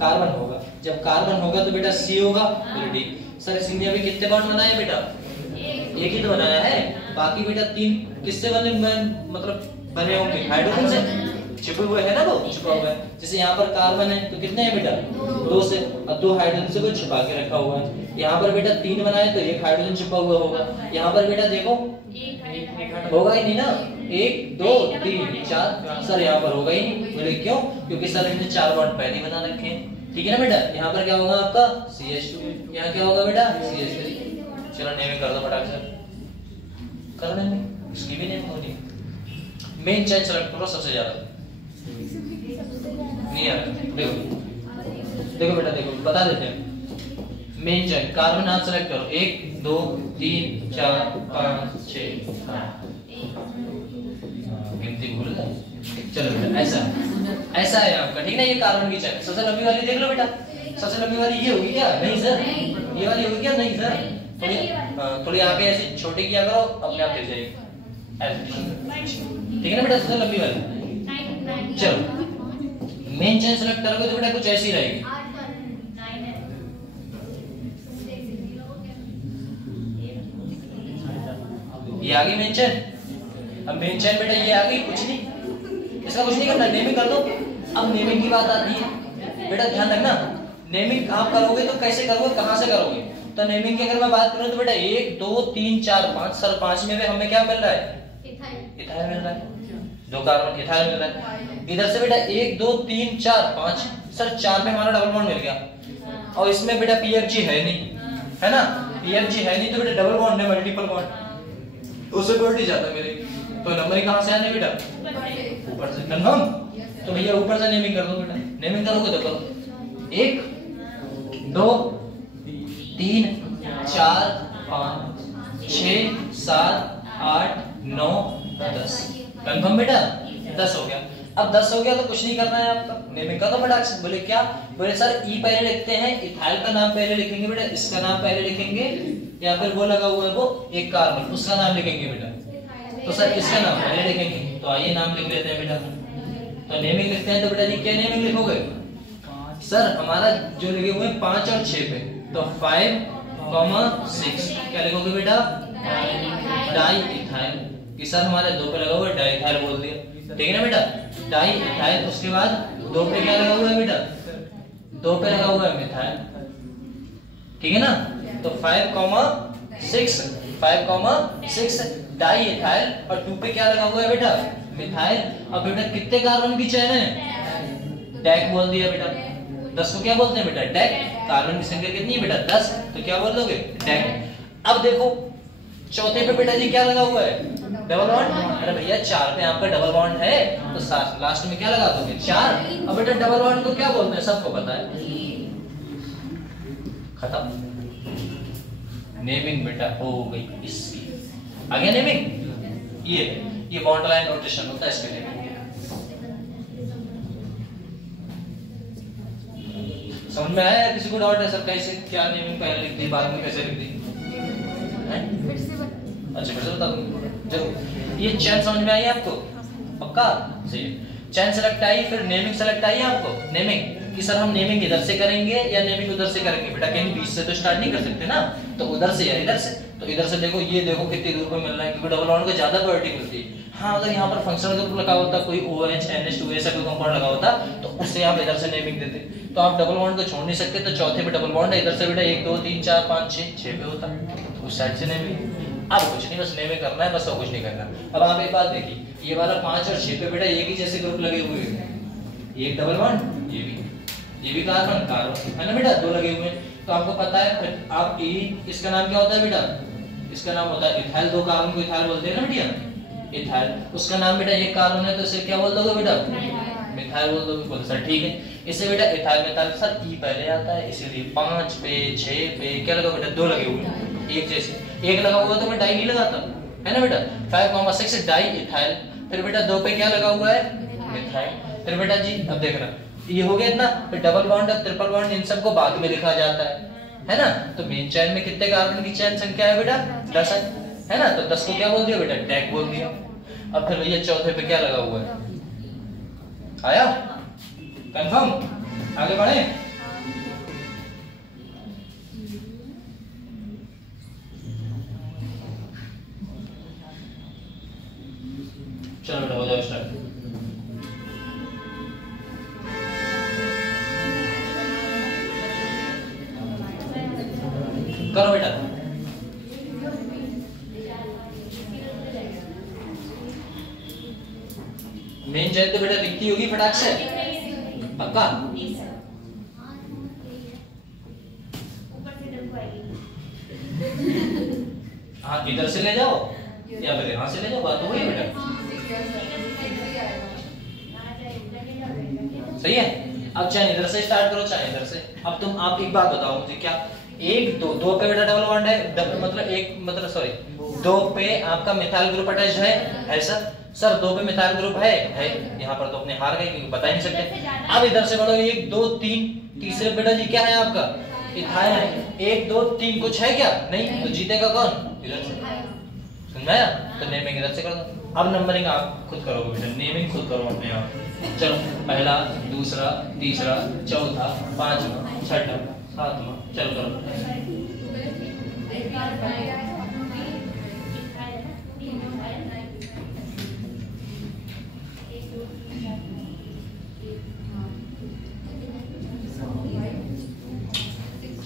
कार्बन होगा। जब कार्बन होगा तो बेटा C होगा। बोले डी। सर इसने अभी कितने बॉन्ड बनाए बेटा? एक ही तो बनाया है, बाकी बेटा 3 किससे बने? मतलब बने होंगे हाइड्रोजन से। छिपे हुए है ना, वो छिपा हुआ है। जैसे यहाँ पर कार्बन है तो कितने हैं बेटा 2 से, अब 2 हाइड्रोजन से वो छिपा के रखा हुआ है। यहाँ पर बेटा 3 बनाए तो 1 हाइड्रोजन छिपा हुआ होगा। यहाँ पर बेटा देखो होगा ही नहीं ना, 1 2 3 4 सर यहाँ पर होगा ही नहीं। बोले क्यों? क्योंकि सर इन्हें 4 बॉन्ड पहले ही बना रखे हैं, ठीक है ना बेटा। यहाँ पर क्या होगा आपका CH2, यहाँ क्या होगा बेटा CH3। चलो नेमिंग कर दो फटाक से, कर देंगे, इसकी भी नेमिंग होनी। मेन चेन सेलेक्ट करो सबसे ज्यादा नहीं आ रहा, देखो बेटा देखो बता देते हैं। मेन चेन कार्बन आप सेलेक्ट करो, 1 2 3 4 5 6 7, गिनती भूल गए। चलो बेटा ऐसा है आपका, ठीक ना। ये कार्बन की चेन सबसे लंबी वाली देख लो बेटा, सबसे लंबी वाली ये होगी क्या? नहीं सर, ये वाली होगी क्या? नहीं सर, थोड़ी यहाँ पे ऐसे छोटी किया करो, अपने आप दिख जाएगी, ठीक है ना बेटा, सबसे लंबी वाली। चलो मेन चेन सेलेक्ट करोगे तो बेटा कुछ ऐसी रहेगी। ये आ गई मेन चेन। अब मेन चेन बेटा ये आ गई, कुछ नहीं, इसका कुछ नहीं करना, नेमिंग कर दो। अब नेमिंग की बात आती है बेटा, ध्यान रखना, नेमिंग आप करोगे तो कैसे करोगे, कहां से करोगे? तो नेमिंग की अगर मैं बात करूं तो बेटा 1 2 3 4 5 सर 5 में हमें क्या मिल रहा है? इथाइल मिल रहा है, 2 कार्बन इथाइल मिल रहा है। इधर से बेटा 1 2 3 4 5 सर 4 में हमारा डबल बॉन्ड मिल गया। और इसमें बेटा PFG है नहीं, है ना, PFG है नहीं तो बेटा डबल बॉन्ड है, मल्टीपल बॉन्ड, उससे बढ़ जाता मेरे। तो नंबर कहां से आने बेटा? ऊपर से। कंफर्म? तो भैया ऊपर से नेमिंग कर दो बेटा, नेमिंग करोगे तो करो 1 2 3 4 5 6 7 8 9 10। कंफर्म बेटा? 10 हो गया। अब 10 हो गया तो कुछ नहीं करना है आपका, नेमिंग का तो फटाक से। बोले क्या? बोले सर ई पहले लिखते हैं, इथाइल का नाम पहले लिखेंगे बेटा, इसका नाम पहले लिखेंगे, या फिर वो लगा हुआ है वो एक कार्बन, उसका नाम लिखेंगे बेटा। तो सर इसका नाम पहले लिखेंगे, तो आइए नाम लिख लेते हैं बेटा। तो नेमिंग लिखते हैं तो बेटा जी क्या नेमिंग लिखोगे? सर हमारा जो लिखे हुए 5 और 6 पे, तो 5 6 क्या लिखोगे बेटा? Di ethyl. कि सर हमारे 2 पे लगा हुआ है, डाई इथाइल बोल दिया, ठीक है ना बेटा, डाई इथाइल। उसके बाद 2 पे क्या लगा हुआ है बेटा? 2 पे लगा हुआ है मिथाइल, ठीक है ना। तो 5 6 डाई इथाइल, और 2 पे क्या लगा हुआ है बेटा? मिथाइल। अब बेटा कितने कार्बन की चेन है? डेक बोल दिया बेटा। 10 को क्या बोलते हैं बेटा? डेक। कार्बन की संख्या कितनी है बेटा? 10, तो क्या बोल दोगे? डेक। अब देखो चौथे पे बेटा जी क्या लगा हुआ है? Double bond. अरे भैया 4 पे आपका डबल बॉन्ड है, तो लास्ट में क्या लगा दोगे? 4। अब बेटा डबल बॉन्ड को क्या बोलते हैं? सबको पता है, खत्म। नेमिंग बेटा हो गई इसकी। आ गया नेमिंग? ये बॉन्ड लाइन नोटेशन होता है इसके लिए। समझ में आया? किसी को डाउट है सर कैसे क्या नेमिंग पहले लिख दी बाद में कैसे लिख दी? अच्छा फिर से बता दूंगा जरूर। ये चेन समझ में आई आपको? पक्का? सही है। चेन सेलेक्ट आई, फिर नेमिंग सेलेक्ट आई आपको। नेमिंग कि सर हम नेमिंग इधर से करेंगे या नेमिंग उधर से करेंगे बेटा, कहीं बीच से तो स्टार्ट नहीं कर सकते ना, तो उधर से या इधर से। तो इधर से देखो, ये देखो कितनी दूर पे मिल रहा है, क्योंकि डबल बॉन्ड को ज्यादा प्रायोरिटी मिलती है। हाँ अगर यहाँ पर फंक्शनल ग्रुप लगा होता, कोई OH NH2 ऐसा कोई कंपाउंड लगा होता, तो उससे आप इधर से नेमिंग देते। तो आप डबल बॉन्ड को छोड़ नहीं सकते, तो चौथे पे डबल बॉन्ड है, इधर से बेटा 1 2 3 4 5 6 पे होता, तो उस साइड से नेमिंग। अब कुछ नहीं, बस नेमिंग करना है, बस और कुछ नहीं करना। अब आप एक बात देखिए, ये वाला 5 और 6 पे बेटा एक ही जैसे ग्रुप लगे हुए हैं, एक डबल बॉन्ड, ये भी कार्बन कार्बन है ना बेटा, 2 लगे हुए हैं। तो आपको पता है आप इसका नाम क्या होता है बेटा? इसका नाम होता है इथाइल। 2 कार्बन को इथाइल बोलते हैं ना बेटा, इथाइल। उसका नाम बेटा एक कार्बन है, तो इसे क्या बोल दोगे बेटा? मिथाइल बोल दोगे। बोल सर ठीक है। इसे बेटा इथाइल मिथाइल सर ई पहले आता है, इसीलिए 5 पे 6 पे क्या लगा बेटा? 2 लगे हुए हैं एक जैसे। एक लगा हुआ तो मैं डाई नहीं लगाता, है ना बेटा। 5 6 डाई इथाइल। फिर बेटा 2 पे क्या लगा हुआ है? मिथाइल। फिर बेटा जी अब देखना, ये हो गया इतना। फिर डबल बॉन्ड और ट्रिपल बॉन्ड इन सबको बाद में लिखा जाता है ना। तो मेन चेन में कितने कार्बन की चेन संख्या है बेटा? 10 है ना। तो 10 को क्या बोल दिया बेटा? डेक बोल दिया। अब फिर भैया चौथे पे क्या लगा हुआ है? आया? कंफर्म? आगे बढ़े? चलो बेटा हो जाओ स्टार्ट। करो बेटा। मेन चेन तो बेटा दिखती होगी फटाक से, पक्का? हाँ इधर से ले जाओ या फिर यहाँ से ले जाओ, बात तो वही बेटा। सही है। अब चाहे इधर से स्टार्ट करो चाहे इधर से। अब तुम आप एक बात बताओ मुझे, क्या एक दो दो पे बेटा डबल बॉन्ड है, मतलब एक मतलब सॉरी दो पे आपका मिथाइल ग्रुप अटैच है ऐसा? सर दो पे मिथाइल ग्रुप है यहाँ पर तो अपने हार गए क्योंकि बता ही नहीं सकते। अब इधर से बढ़ो, एक दो तीन, तीसरे बेटा जी क्या है आपका? इथाइल है। एक दो तीन कुछ है क्या? नहीं, तो जीतेगा कौन? इधर से। समझाया? तो नेमिंग इधर से कर दो। अब नंबरिंग आप खुद करोगे बेटा, नेमिंग खुद करो अपने आप। चलो पहला, दूसरा, तीसरा, चौथा, पांचवा, छठा, सातवां, चलो करो।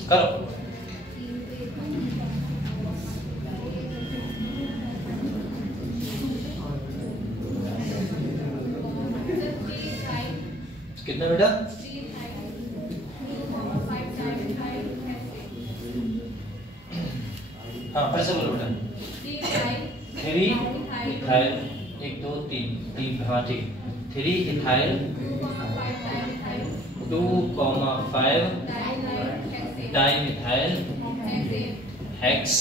करो। कितने बेटा? हाँ फिर से बोलो बेटा। 3 इथाइल, 1 2 3 3, हाँ ठीक। 3 इथाइल 2,5 डाइमिथाइल हेक्स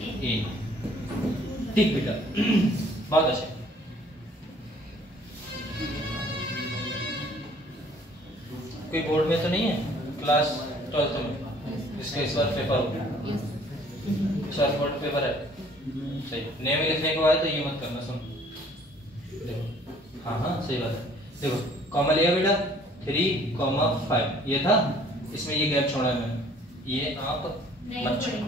ए। ठीक बेटा, बहुत अच्छा। कोई बोर्ड में तो नहीं है क्लास 12th में जिसका इस बार पेपर हो गया? शॉर्ट बोर्ड पेपर है, सही। नेम लिखने को आए तो ये मत करना, सुन देखो। हाँ हाँ सही बात है। देखो कॉमा लिया बेटा 3,5 ये था, इसमें ये गैप छोड़ा है मैंने, ये आप मत छोड़ो,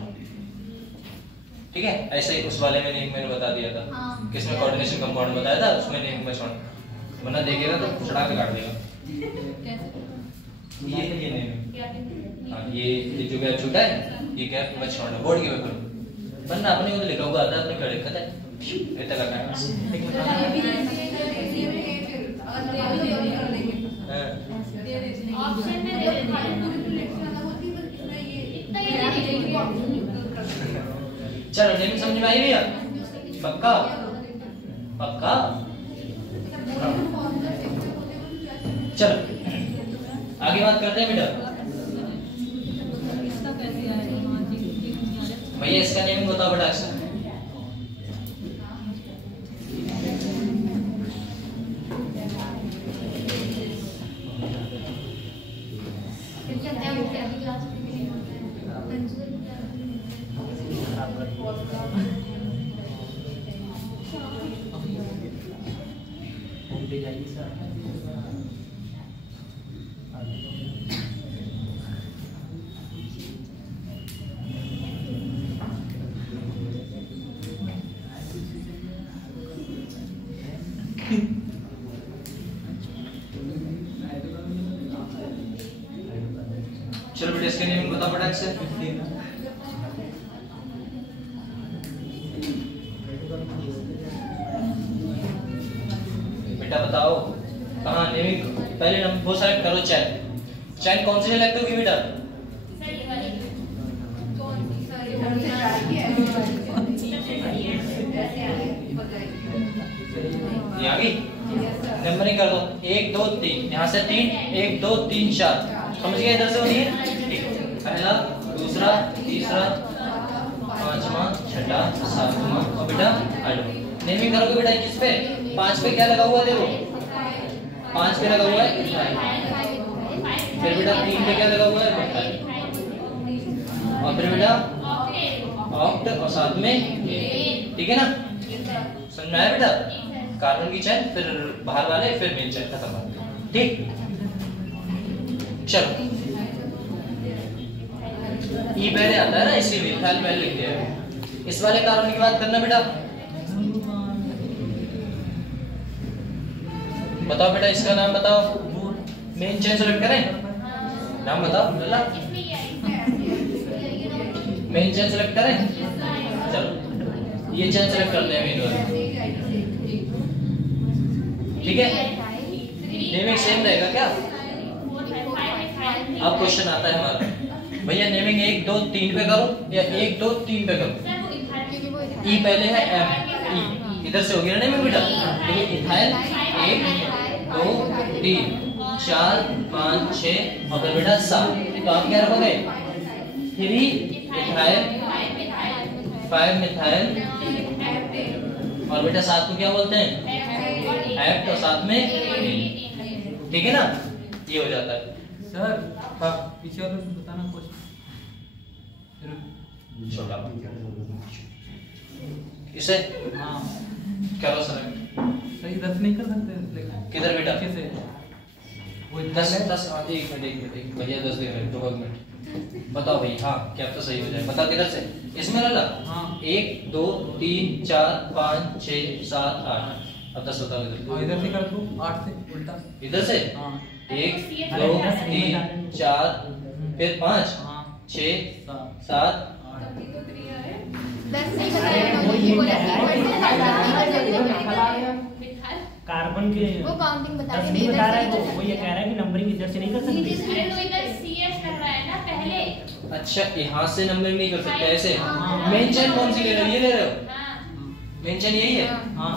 ठीक है? ऐसे ही उस वाले में नेम मैंने बता दिया था, किसमें कोऑर्डिनेशन कंपाउंड बताया था, उसमें नेम में छोड़ना, वरना देखेगा तो चढ़ा के काट देगा। ये नेम, हाँ ये जो गैप छूटा है ये गैप मत छोड़ना बोर्ड के पेपर, वरना अपने को तो लिखा हुआ आता है, अपने क्या दिक्कत है? इतना करना ऑप्शन में दे देते हैं। चलो नेम समझ में आई भैया? पक्का पक्का? चलो आगे बात करते हैं बेटा। भैया इसका नेम बताओ बेटा। चलो बेटा इसके नेम बताओ फटाक से। बेटा बताओ कहाँ नेमिंग, पहले नंबर वो सेलेक्ट करो। चैन, चैन कौन सी सेलेक्ट होगी बेटा? ये आ गई। नंबरिंग कर दो 1 2 3, यहाँ से 3 1 2 3 4, समझ गए? इधर से होनी है पहला, दूसरा, तीसरा, पांचवा, छठा, सातवां और बेटा आठवां। नेमिंग करोगे बेटा किस पे? 5 पे क्या लगा हुआ है? देखो 5 पे लगा हुआ है, फिर बेटा 3 पे क्या लगा हुआ है? और फिर बेटा ऑक्ट और साथ में, ठीक है ना? समझ में आया बेटा? कार्बन की चैन, फिर बाहर वाले, फिर मेन चैन, खत्म। ठीक, चलो ई पहले आता है ना, इसीलिए इथाइल पहले लिख दिया है। इस वाले कार्बन की बात करना बेटा। बताओ बेटा इसका नाम बताओ। मेन चैन सेलेक्ट करें, नाम बताओ लल्ला। मेन चेन सेलेक्ट करें? चलो ये चेन सेलेक्ट करते हैं मेन वाला, ठीक है। नेमिंग सेम रहेगा क्या? अब क्वेश्चन आता है हमारा, भैया नेमिंग 1 2 3 पे करो या 1 2 3 पे करो? ई पहले है, एम ई इधर से हो गया ना नेमिंग बेटा। देखिए इथाइल 1 2 3 4 5 6 और फिर बेटा 7, तो आप क्या रखोगे? 3 इथाइल 5 मिथाइल और बेटा 7 को क्या बोलते हैं? हेप्ट और साथ में, ठीक है ना, ये हो जाता है। सर हाँ पीछे वाला बताना क्वेश्चन छोटा इसे हाँ करो सर। सही दस नहीं कर सकते लेकिन किधर बेटा? पीछे से वो 10 एक मिनट भैया 10 दे रहे 2 मिनट बताओ भाई। हाँ क्या तो सही हो जाए, बताओ किधर से? इसमें डाला। हाँ 1 2 3 4 5 6 7 8। अब 10 बताओ और किधर? इधर से कर दो 8 से उल्टा। इधर से हाँ 1 2 3 4 फिर 5 हाँ 6 7 7 कार्बन के वो काउंटिंग बता 10 नहीं बता रहा है, वो ये कह रहा है कि नंबरिंग इधर से नहीं कर सकते। अरे तो इधर CS कर रहा है ना पहले। अच्छा यहाँ से नंबरिंग नहीं कर सकते ऐसे? हाँ। मेन चेन कौन सी ले रहे हो? ये ले रहे हो? हाँ मेन चेन यही है। हाँ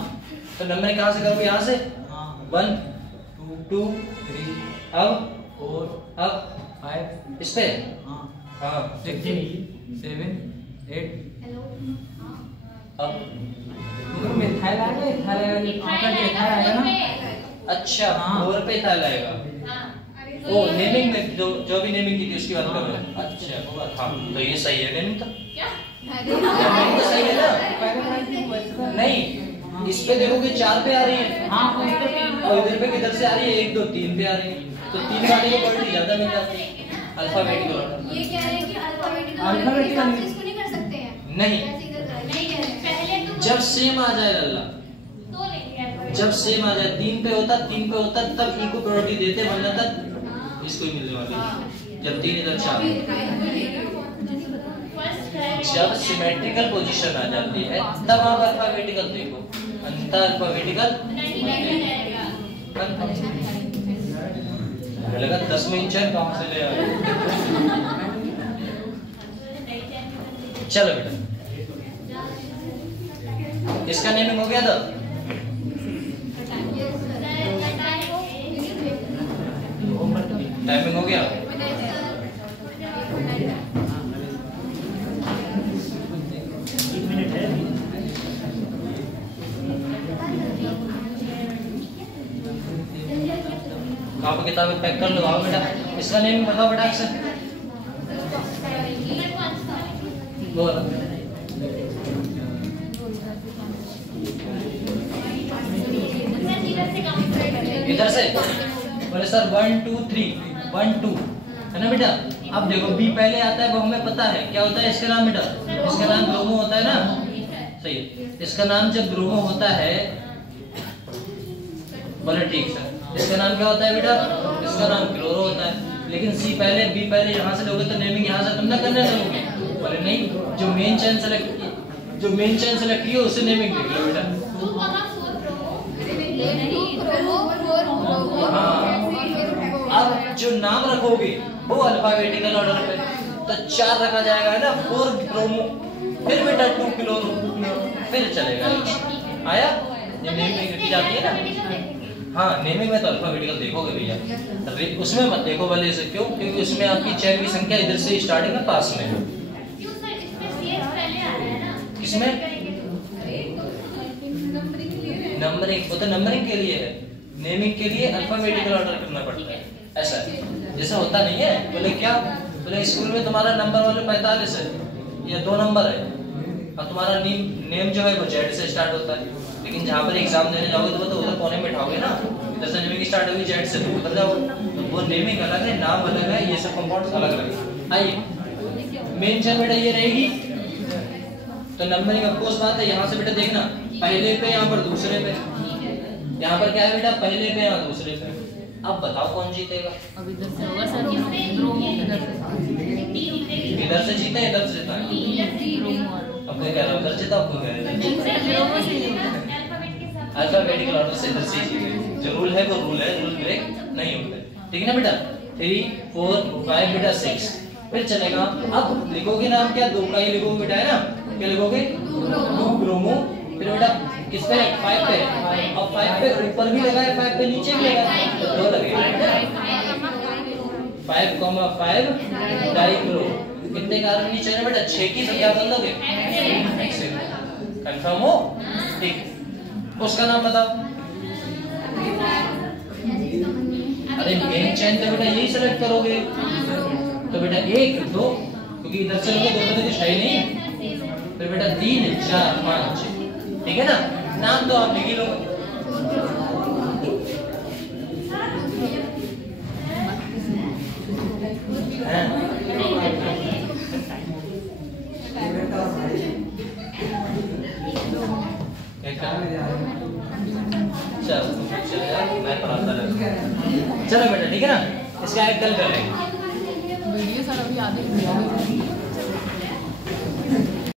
तो नंबरिंग कहाँ से करोगे? यहाँ से हाँ 1 2 3 अब 4 अब 5 इस पे हाँ हाँ 6 7 8 अब इधर मिथाइल आएगा, इथाइल आएगा, ये आपका जो इथाइल आएगा ना। अच्छा हाँ। 4 पे था लाएगा। ओ नेमिंग में जो भी नेमिंग की थी उसकी बात कर रहे हो? अच्छा हाँ तो ये सही है नेमिंग तो। नेमिंग तो सही है ना? नहीं इस पे देखोगे 4 पे आ रही है हाँ तो इधर भी और इधर पे किधर से आ रही है? 1 2 3 पे आ रही है, तो 3 वाले को क्वालिटी ज्यादा मिल जाती है अल्फाबेटिकल ऑर्डर। ये कह रहे हैं कि अल्फाबेटिकल Alphabetical ऑर्डर इसको नहीं कर सकते हैं। नहीं नहीं कह रहे पहले तो जब सेम आ जाए लल्ला, तो लेंगे जब सेम आ जाए 3 पे होता तब ई को प्रायोरिटी देते वरना तब इसको ही मिलने वाली है। जब 3 इधर 4 जब सिमेट्रिकल पोजीशन आ जाती है तब आप अल्फाबेटिकल देखो, अन्यथा अल्फाबेटिकल लगा 10 में इंच कहां से ले आए। चलो बेटा इसका नेमिंग हो गया था। टाइमिंग हो गया। एक मिनट है अभी। आप किताबें पैक कर लो। आओ बेटा इसका नेमिंग बताओ बेटा इसे बोलो। इधर से बोले सर 1 2 3 1 2 है ना बेटा। अब देखो बी पहले आता है वो हमें पता है क्या होता है इसका नाम बेटा। इसका नाम ब्रोमो होता है ना, सही है। इसका नाम जब ब्रोमो होता है बोले ठीक सर। इसका नाम क्या होता है बेटा? इसका नाम क्लोरो होता है। लेकिन सी पहले बी पहले यहाँ से लोगे तो नेमिंग यहाँ से तुम ना करने लगोगे। बोले नहीं, जो मेन चेन सेलेक्ट की है उससे नेमिंग देख लो बेटा। अब जो नाम रखोगे वो अल्फाबेटिकल ऑर्डर पे, तो 4 रखा जाएगा है ना, 4 ब्रोमो, फिर बेटा 2 क्लोरो, फिर चलेगा। आया ये नेमिंग लिखी जाती है ना। हाँ नेमिंग में तो अल्फाबेटिकल देखोगे भैया, उसमें मत देखो भले से। क्यों? क्योंकि उसमें आपकी चेन की संख्या इधर से स्टार्टिंग में पास में है। इसमें नंबरिंग वो तो नंबरिंग के लिए है, नेमिंग के लिए अल्फाबेटिकल ऑर्डर करना पड़ता है। ऐसा जैसा होता नहीं है। बोले क्या? बोले स्कूल में तुम्हारा नंबर वाले 45 है या 2 नंबर है और तुम्हारा नेम जो है वो जेड से स्टार्ट होता है, लेकिन जहाँ पर एग्जाम देने जाओगे तो उधर कोने में बैठाओगे ना। जैसे नेमिंग स्टार्ट होगी जेड से तो उधर जाओ, तो वो नेमिंग अलग है, नाम अलग है, ये सब कंपाउंड्स अलग अलग है। आइए मेन चेन बेटा ये रहेगी, तो नंबरिंग ऑफकोर्स बात है। यहाँ से बेटा देखना पहले पे, यहाँ पर दूसरे पे। यहाँ पर क्या है बेटा? पहले पे, यहाँ दूसरे पे। अब बताओ कौन जीतेगा? अब इधर से होगा सर, ब्रोमो इधर से इधर से जीता है, इधर से जीता है। ब्रोमो और अब कोई कह रहा है उधर जीता, अब कोई कह रहा है ब्रोमो से ही होगा। अल्फाबेटिकल ऑर्डर से इधर से जीते। जो रूल है वो रूल है, रूल ब्रेक नहीं होता है। ठीक है ना बेटा? 3 4 5 बेटा 6 फिर चलेगा। अब लिखोगे नाम क्या? दो का ही लिखोगे बेटा, है ना? क्या लिखोगे? ब्रोमो। फिर बेटा किस पे? 5 पे। अब 5 पे ऊपर भी लगा है, 5 पे नीचे भी लगा है, तो दो लगेगा। 5,5 डाइक्लो। कितने कार्बन नीचे है बेटा? 6 की संख्या बदल दोगे? कंफर्म हो? ठीक। उसका नाम बताओ। अरे मेन चेन तो बेटा यही सेलेक्ट करोगे। तो बेटा 1 2, क्योंकि इधर से लोगे दोनों तो कुछ है ही नहीं। फिर बेटा 3 4 5, ठीक है ना? नाम तो आप लिख ही लो। चलो बेटा, ठीक है ना? इसका एक कल करेंगे। वीडियो सर अभी आधे